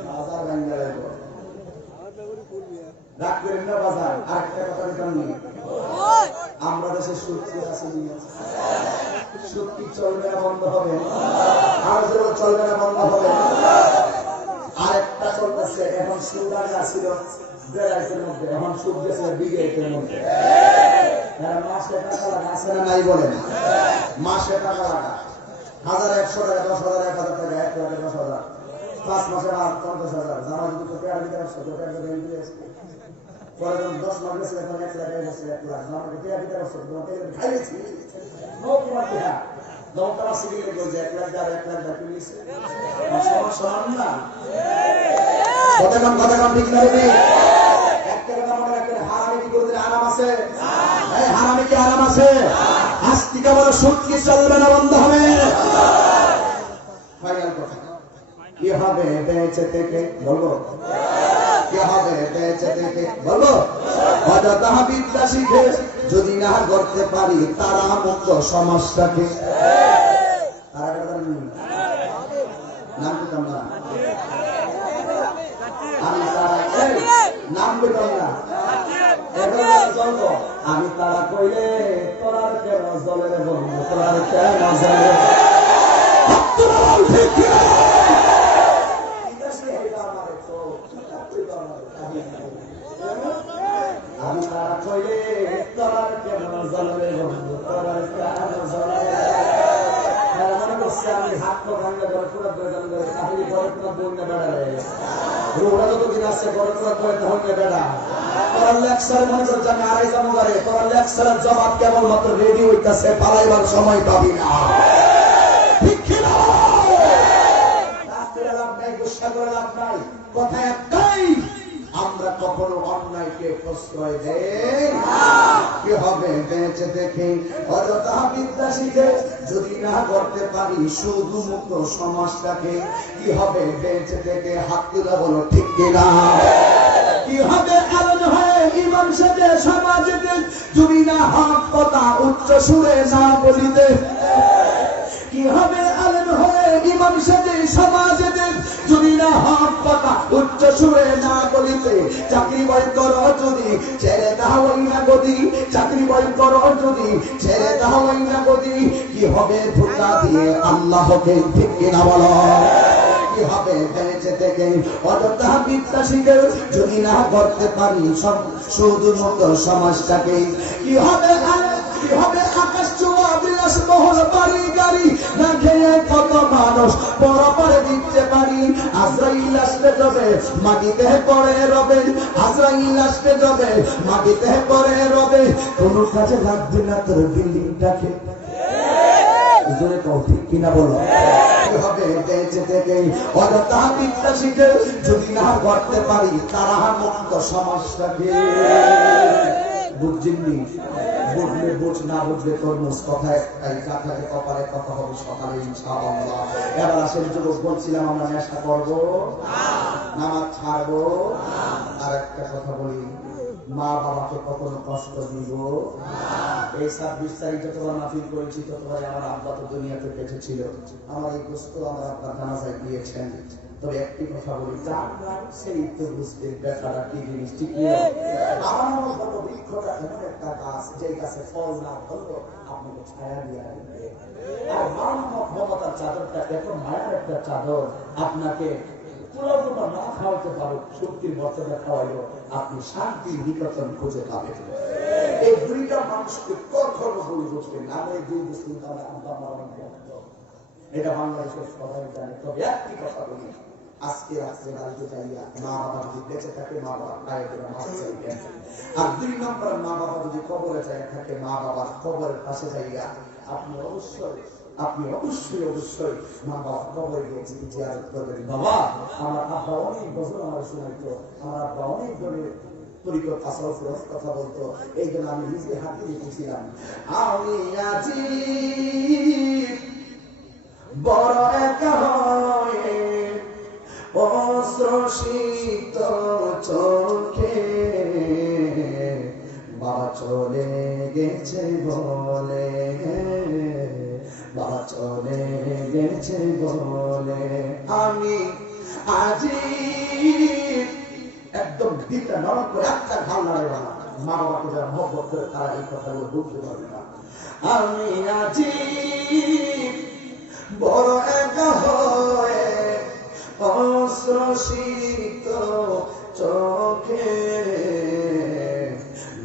মাজার ভাঙতে লাগবে রাগ করেন না বাজার। আরেকটা কথা জানি আমরা দেশে সুখী আছে সুদ কি চলবে না বন্ধ হবে? আর যেন চলবে না বন্ধ হবে। আরেকটা চলতেছে এখন সুদ আগে আসছিল বেড়াইতের মধ্যে, এখন সুদ গেছে বিঘের মধ্যে। মাসে টাকা লাগা আছে না নাই বলেন? মাসে টাকা লাগা 1100 টাকা 10,000 1000 টাকা 1,10,000 5 মাসে 50,000 জামা যদি তো পেয়ার দিতে আসছে তো পেয়ার দিয়ে দিয়ে আসছে পরে 10 মাস গেছে এখন 1 লাখ হয়ে গেছে 1 লাখ জামা পেয়ার দিতে আসছে তো পেয়ার খাইছি নো কিমাটিয়া দমটা সিগিলে গজে 1 লাখ আর 1 লাখ বাকি নিছে সমান না কতক্ষণ ঠিক না রে? একটা কথা মনে রাখবেন, হারামি কি করতে আরাম আছে? এই হারামি কি আরাম আছে? আস্তিকা বলে সুদ কি চলবে না বন্ধ হবে? ফাইনাল কথা কি হবে বেঁচে থেকে বলবো? কি হবে বেঁচে থেকে বলবো? অযথা বিদ্যা শিখে যদি না করতে পারি তারা মুক্ত সমাজটাকে নাম পেতাম না আমি তারা নাম পেতাম না আমি তারা কইলে তোরার কেন জলে রে বন্ধু তোরার কেন জলে আমি তারা কইলে তোরার কেন জলে রে বন্ধু তোরার কেন জলে মনে করছি আমি হাত তো ভাঙলে ঘরে পুরো বেদান করে তাহলে ঘরে পুরো বন্যা বেড়ালে রোগা যতদিন আসছে ঘরে পুরো করে হইলে বেড়া তোরা লেকচার মনে করছে আমি আড়াই যাবো ঘরে তোরা লেকচারের জবাব কেবলমাত্র রেডি হইতেছে পালাইবার সময় পাবি না ঠিক কিনা? লাভ নাই গুসা করে লাভ নাই কথা একটাই আমরা কখনো অন্যায়কে প্রশ্রয় দেই কি হবে বেঁচে দেখে অযথা বিদ্যা শিখে যদি না করতে পারি শুধু মুক্ত সমাজটাকে কি হবে বেঁচে দেখে হাত তুলে বলো ঠিক কিনা? কি হবে আলোচ হয়ে ইমাম সাথে সমাজকে যদি না হক কথা উচ্চ সুরে না বলিতে কি হবে আলেম হয়ে ইমাম সেদিন সমাজেদের যদি না হক কথা উচ্চ সুরে না বলিতে, চাকরি বই করো যদি ছেড়ে দাও না গদি, চাকরি বই করো যদি ছেড়ে দাও না গদি, কি হবে ধোঁকা দিয়ে আল্লাহকে ঠিক কিনা বলো? কি হবে বেঁচে থেকে অযথা বিদ্যা শিখে যদি না করতে পারি সব শুধুমাত্র সমাজটাকে? কি হবে কি হবে আকাশ ছোঁয়া বিলাস মহল বাড়ি গাড়ি না খেয়ে কত মানুষ পরপরে দিতে পারি? আজরাইল আসতে যাবে মাটিতে পড়ে রবে, আজরাইল আসতে যাবে মাটিতে পড়ে রবে, কোনো কাজে লাগবে না তোর বিল্ডিংটাকে। জোরে কও ঠিক কিনা বলো? হবে বেঁচে থেকে অযথা বিদ্যা শিখে যদি না করতে পারি তারা মুক্ত সমাজটাকে। বুঝছেননি? বুঝলে বুঝ, না বুঝলে তরমুজ। কথায় তাই কাঁথাকে কপালে কথা হবে সকালে ইনশাআল্লাহ। এবার আসেন যুবক, বলছিলাম আমরা নেশা করবো, নামাজ ছাড়বো, আর একটা কথা বলি, মা বাবাকে কখনো কষ্ট দিব। এই 26 তারিখ যতবার মাহফিল করেছি ততবার আমার আব্বা তো দুনিয়াতে বেঁচে ছিল, আমার এই দোস্ত আমার আব্বা জানাজায় গিয়েছেন। তবে একটি কথা বলি, যার নাম সেই তো বুঝতে বেটারা কি জিনিস, ঠিক নেই? আমার মতো বৃক্ষটা এমন একটা গাছ যে গাছে ফল না ধরলো আপনাকে ছায়া দিয়ে রাখবে। আর মানব মমতার চাদরটা এত মায়ার একটা চাদর, আপনাকে পুরোটা না খাওয়াতে পারো, শক্তির বর্তমানে খাওয়াইলো, আপনি শান্তির নিকটন খুঁজে পাবেন। এই দুইটা মানুষকে কখনো ভুল বুঝবেন না। এই দুই মুসলিম এটা বাংলাদেশের সবাই জানে। তবে একটি কথা বলি, আজকে রাত্রে বাড়িতে যাইয়া মা বাবা যদি বেঁচে থাকে মা বাবার পায়ে ধরে মাছ চাইবেন। আর 2 নম্বর, মা বাবা যদি কবরে যায় থাকে মা বাবার কবরের পাশে যাইয়া আপনি অবশ্যই মা বাবা কবরে গিয়ে জিয়ারত করবেন। বাবা আমার আব্বা অনেক বছর আমার শোনাইতো, আমার আব্বা অনেক ধরনের তরিকত তাসাউফের কথা বলতো, এই জন্য আমি নিজে হাতে লিখেছিলাম, আমি আজি বড় একা হয়ে অশ্রুসিক্ত চোখে বাবা চলে গেছে বলে, বাবা চলে গেছে বলে, আমি আজি একদম দিকটা নরম করে একটা ঘাল নাড়ে না। মা বাবাকে যারা মহব্বত করে তারা এই কথাগুলো বুঝতে পারবে না। আমি আজি বড় একা হয়ে অশ্রুসিক্ত চোখে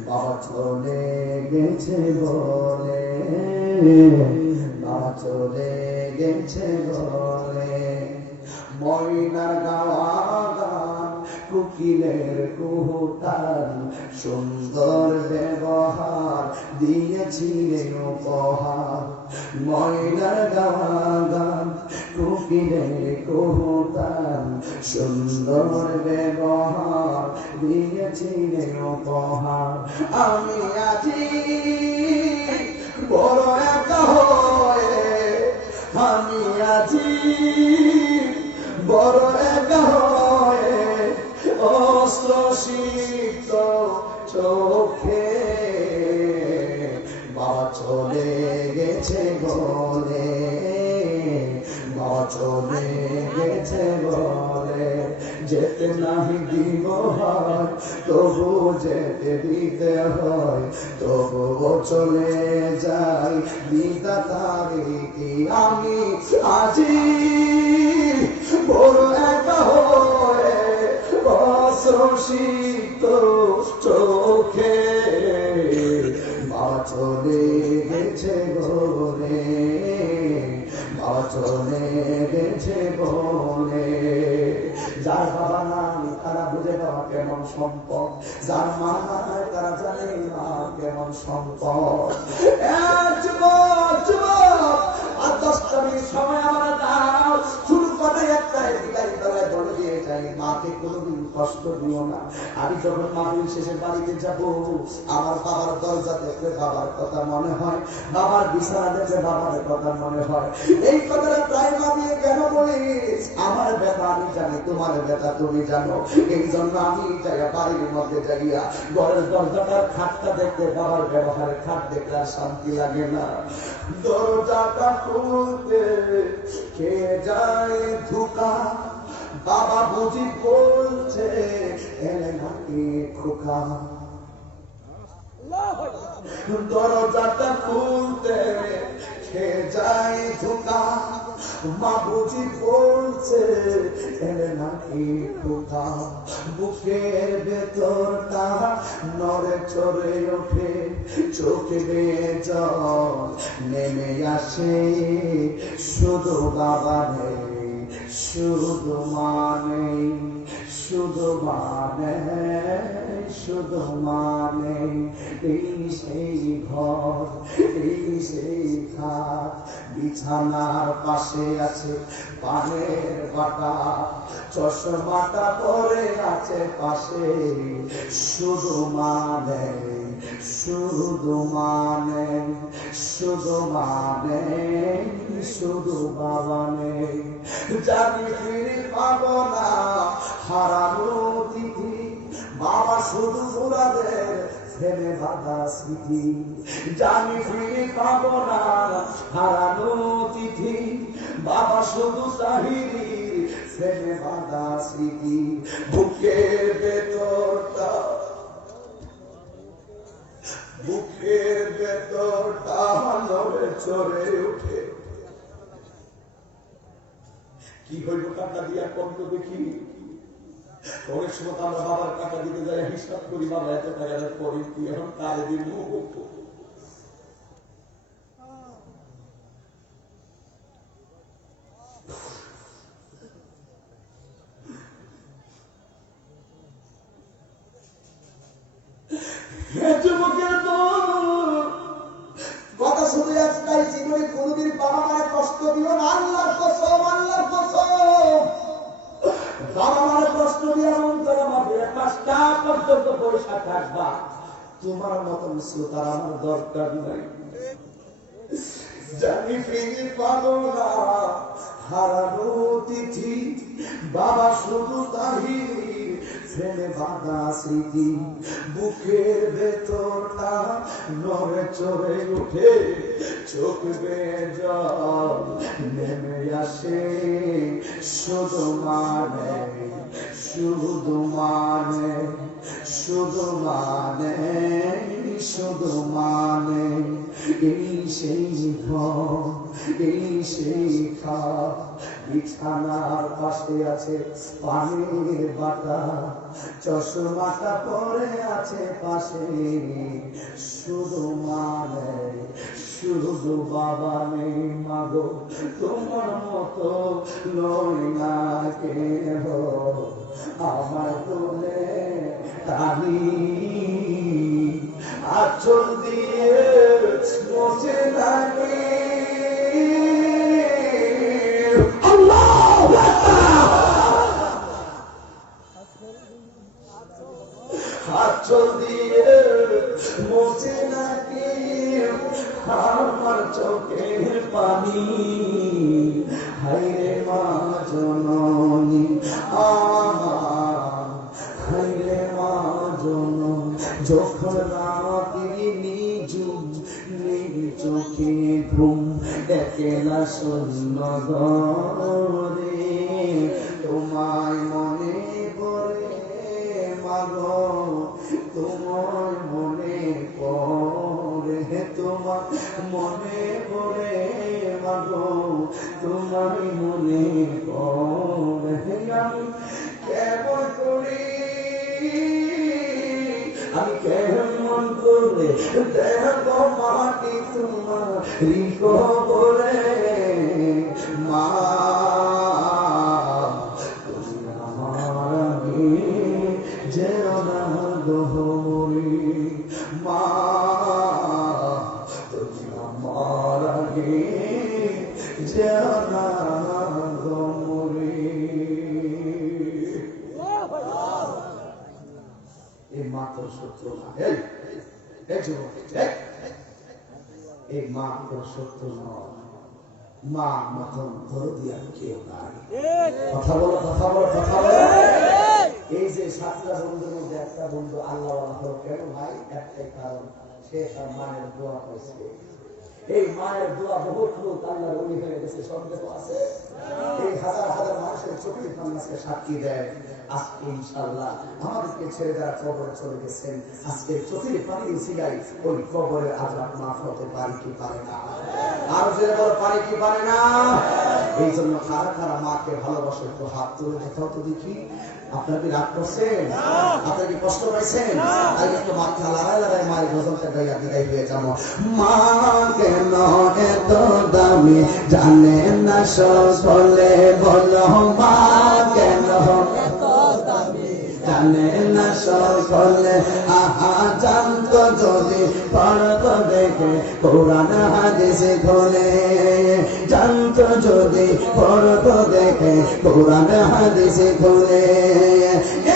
বাবা চলে গেছে বলে, বাবা চলে গেছে বলে, ময়নার গাওয়া গান কুকিলের কুহুতান সুন্দর ব্যবহার দিয়েছিলেন উপহার, ময়নার গাওয়া গান কুকিলের কুহুতান সুন্দর ব্যবহার দিয়েছিলেন উপহার, আমি আজি বড় একা হয়ে, আমি আজি বড় একা হয়ে অশ্রুসিক্ত চোখে বাবা চলে গেছে বলে, বাবা চলে গেছে বলে, যেতে নাহি দিব হয় তবু যেতে দিতে হয়, তবুও চলে যাই বিধাতারই কি, আমি আজি বড় একা হয়ে অশ্রুসিক্ত চোখে বাবা চলে গেছে বলে, বাবা চলে গেছে বলে, যার বাবা নাই তারা বুঝে বাবা কেমন সম্পদ, যার মা নাই তারা জানে মা কেমন সম্পদ। আর 10টা মিনিট সময় আমরা দাও, শুরু করে একটাই বিদায় বেলায় বলে দিয়ে যাই, মাকে কোনোদিন কষ্ট দিও না। আমি যখন মাহফিল শেষে বাড়িতে যাব, আমার বাবার দরজা দেখলে বাবার কথা মনে হয়, বাবার বিছানা দেখলে বাবার কথা মনে হয়। এই কথাটা প্রায় ভাবিয়ে কেন বলি, আমার ব্যথা আমি জানি, তোমার ব্যথা তুমি জানো, এই জন্য আমি যাইয়া বাড়ির মধ্যে যাইয়া ঘরের দরজাটার খাটটা দেখতে, বাবার ব্যবহারের খাট দেখলে আর শান্তি লাগে না। দরজাটা খুলতে কে যায় বাবা বুঝি বলছে এলে নাকি খোকা, দরজাটা খুলতে খেয়ে যায় ধোকা। মা বুঝি বলছে এলে নাকি খোকা, বুকের ভেতরটা নড়ে চড়ে ওঠে, চোখে বেয়ে জল নেমে আসে। শুধু বাবা নেই, শুধু মানে, শুধু মানে, শুধু মানে। এই সেই ঘর, এই সেই খাট, বিছানার পাশে আছে পানের বাটা, চশমাটা পরে আছে পাশে। শুধু মানে, শুধু মানে, শুধু মানে, শুধু বাবা নেই। জানি ফিরে পাবো না হারানো তিথি, বাবা শুধু ঘোরাদের ফেলে বাধা স্মৃতি। জানি ফিরে পাবো না হারানো তিথি, বাবা শুধু তাহিরির ফেলে বাধা স্মৃতি। বুকের ভেতরটা, বুকের ভেতরটা নড়ে চড়ে ওঠে। কি হইল টাকা দিয়া কত দেখি, অনেক সময় আমরা বাবার টাকা দিতে যাই, হিসাব করি বাবা এত টাকা পরে কি এখন কারে দিব। কথা শুধু একটাই, জীবনে কোনদিন বাবা মায়ের কষ্ট দিও না। আল্লাহর কসম, আল্লাহর কসম, বাবা মায়ের কষ্ট দিয়ে অন্তর আমাদের 5টা পর্যন্ত পয়সা থাকবা। তোমার মতন শ্রোতার আমার দরকার নাই। জানি ফিরে পাবো না হারানো তিথি, বাবা শুধু তাহিরি ফেলে বাঁধা স্মৃতি। বুকের ভেতরটা নড়ে চড়ে উঠে, চোখ বেয়ে জল নেমে আসে। শুধু মানে, শুধু মানে, শুধু মানে, শুধু মানে। এই সেই ঘর, এই সেই খাট, বিছানার পাশে আছে পানির বাটা, চশমাটা পরে আছে পাশে। শুধু মানে, শুধু বাবা নেই মাগো, তোমার মতো নয় না কেহ আমার কোলে তারি। আঁচল দিয়ে মোছে লাগে আঁচল দিয়ে মোছে নাকি আমার চোখের পানি। হায়রে মা জননী আমার, হায়রে মা জননী। যখন রাতে নিজুম নিজ চোখে ঘুম, একলা শূন্য ঘরে তোমায় মনে পড়ে মাগো, তোমার মনে পড়ে, তোমার মনে পড়ে মাগো, তোমার মনে পড়ে। আমি কেমন করি, আমি কেমন করে দেব মাটি তোমার বলে। মা তুমি আমার আগে যেও না গহরি, মা তুমি আমার আগে যেও না গহরি। এই মা তোর শত্রু না, এই মা তোর শত্রু নয়। মা মতন দরদি আর কেউ নাই। কথা বলো, কথা বলো, কথা বলো। এই যে 7টা বন্ধুর মধ্যে একটা বন্ধু আল্লাহ হলো কেন ভাই? একটাই কারণ, সে তার মায়ের দোয়া পাইছে। এই মায়ের দোয়া বহুত লোক আল্লাহর ওলি হয়ে গেছে, সন্দেহ আছে? এই হাজার হাজার মানুষের চোখের পান্নাকে সাক্ষী দেয়। আজকে ইনশাআল্লাহ আমাদেরকে ছেড়ে যারা কবরে চলে গেছেন, আজকে চোখের পানি সিগাই ওই কবরের আযাব মাফ হতে পারে কি পারে না? আর যে বড় পারে কি পারে না? এই জন্য কারা কারা মাকে ভালোবাসে একটু হাত তুলে দেখাও তো দেখি। আপনারা কি রাগ করছেন? আপনারা কি কষ্ট পাইছেন? তাই একটু মাথা লাগাই লাগাই মায়ের গজলটা গাইয়া বিদায় হয়ে যাবো। মা কেন এত দামি জানে না সকলে, বলো মা কেন এত দামি জানে না সকলে। আহা জানতো যদি পড়তো দেখে কোরআন হাদিস খুলে, জানতো যদি পড়তো দেখে কোরআন হাদিস খুলে।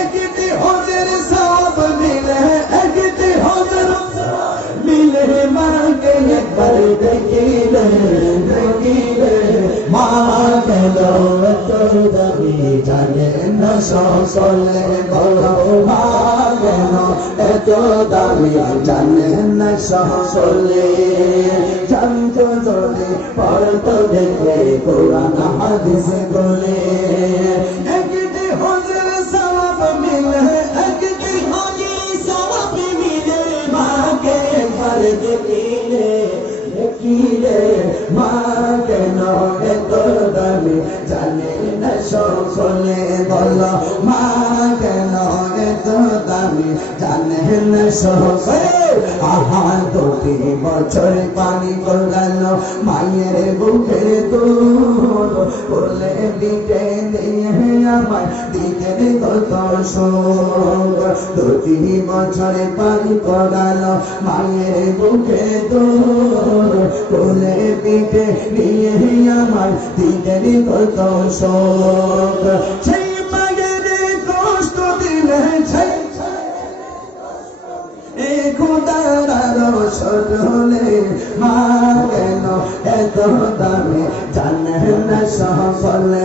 একটি হজের সওয়াব মিলে, একটি হজের মিলে, মাকে একবার দেখিলে, দেখিলে মা কেন এত দামি জানে না সকলে, বলো মা কেন এত দামি জানে না সকলে। জানতো যদি পড়তো দেখে কোরআন হাদিস খুলে। একটি হজের সওয়াব মিলে, একটি হজের সওয়াব মিলে, মাকে একবার দেখিলে, দেখিলে মা কেন এত দামি জানে না সকলে, বলো মা কেন এত দামি জানে না সকলে। আহা দুটি বছর পানি গেল মায়ের বুকের দুধ, বলে দিতে দিয়ে আমার দিতেন কত সুখ। দুটি বছর পানি গেল মায়ের বুকের দুধ, বলে দিতে দিয়ে আমার দিতেন কত সুখ। সেই মায়ের কষ্ট দিলে খোদার রসলে, মা কেন এত দামি জানে না সকলে,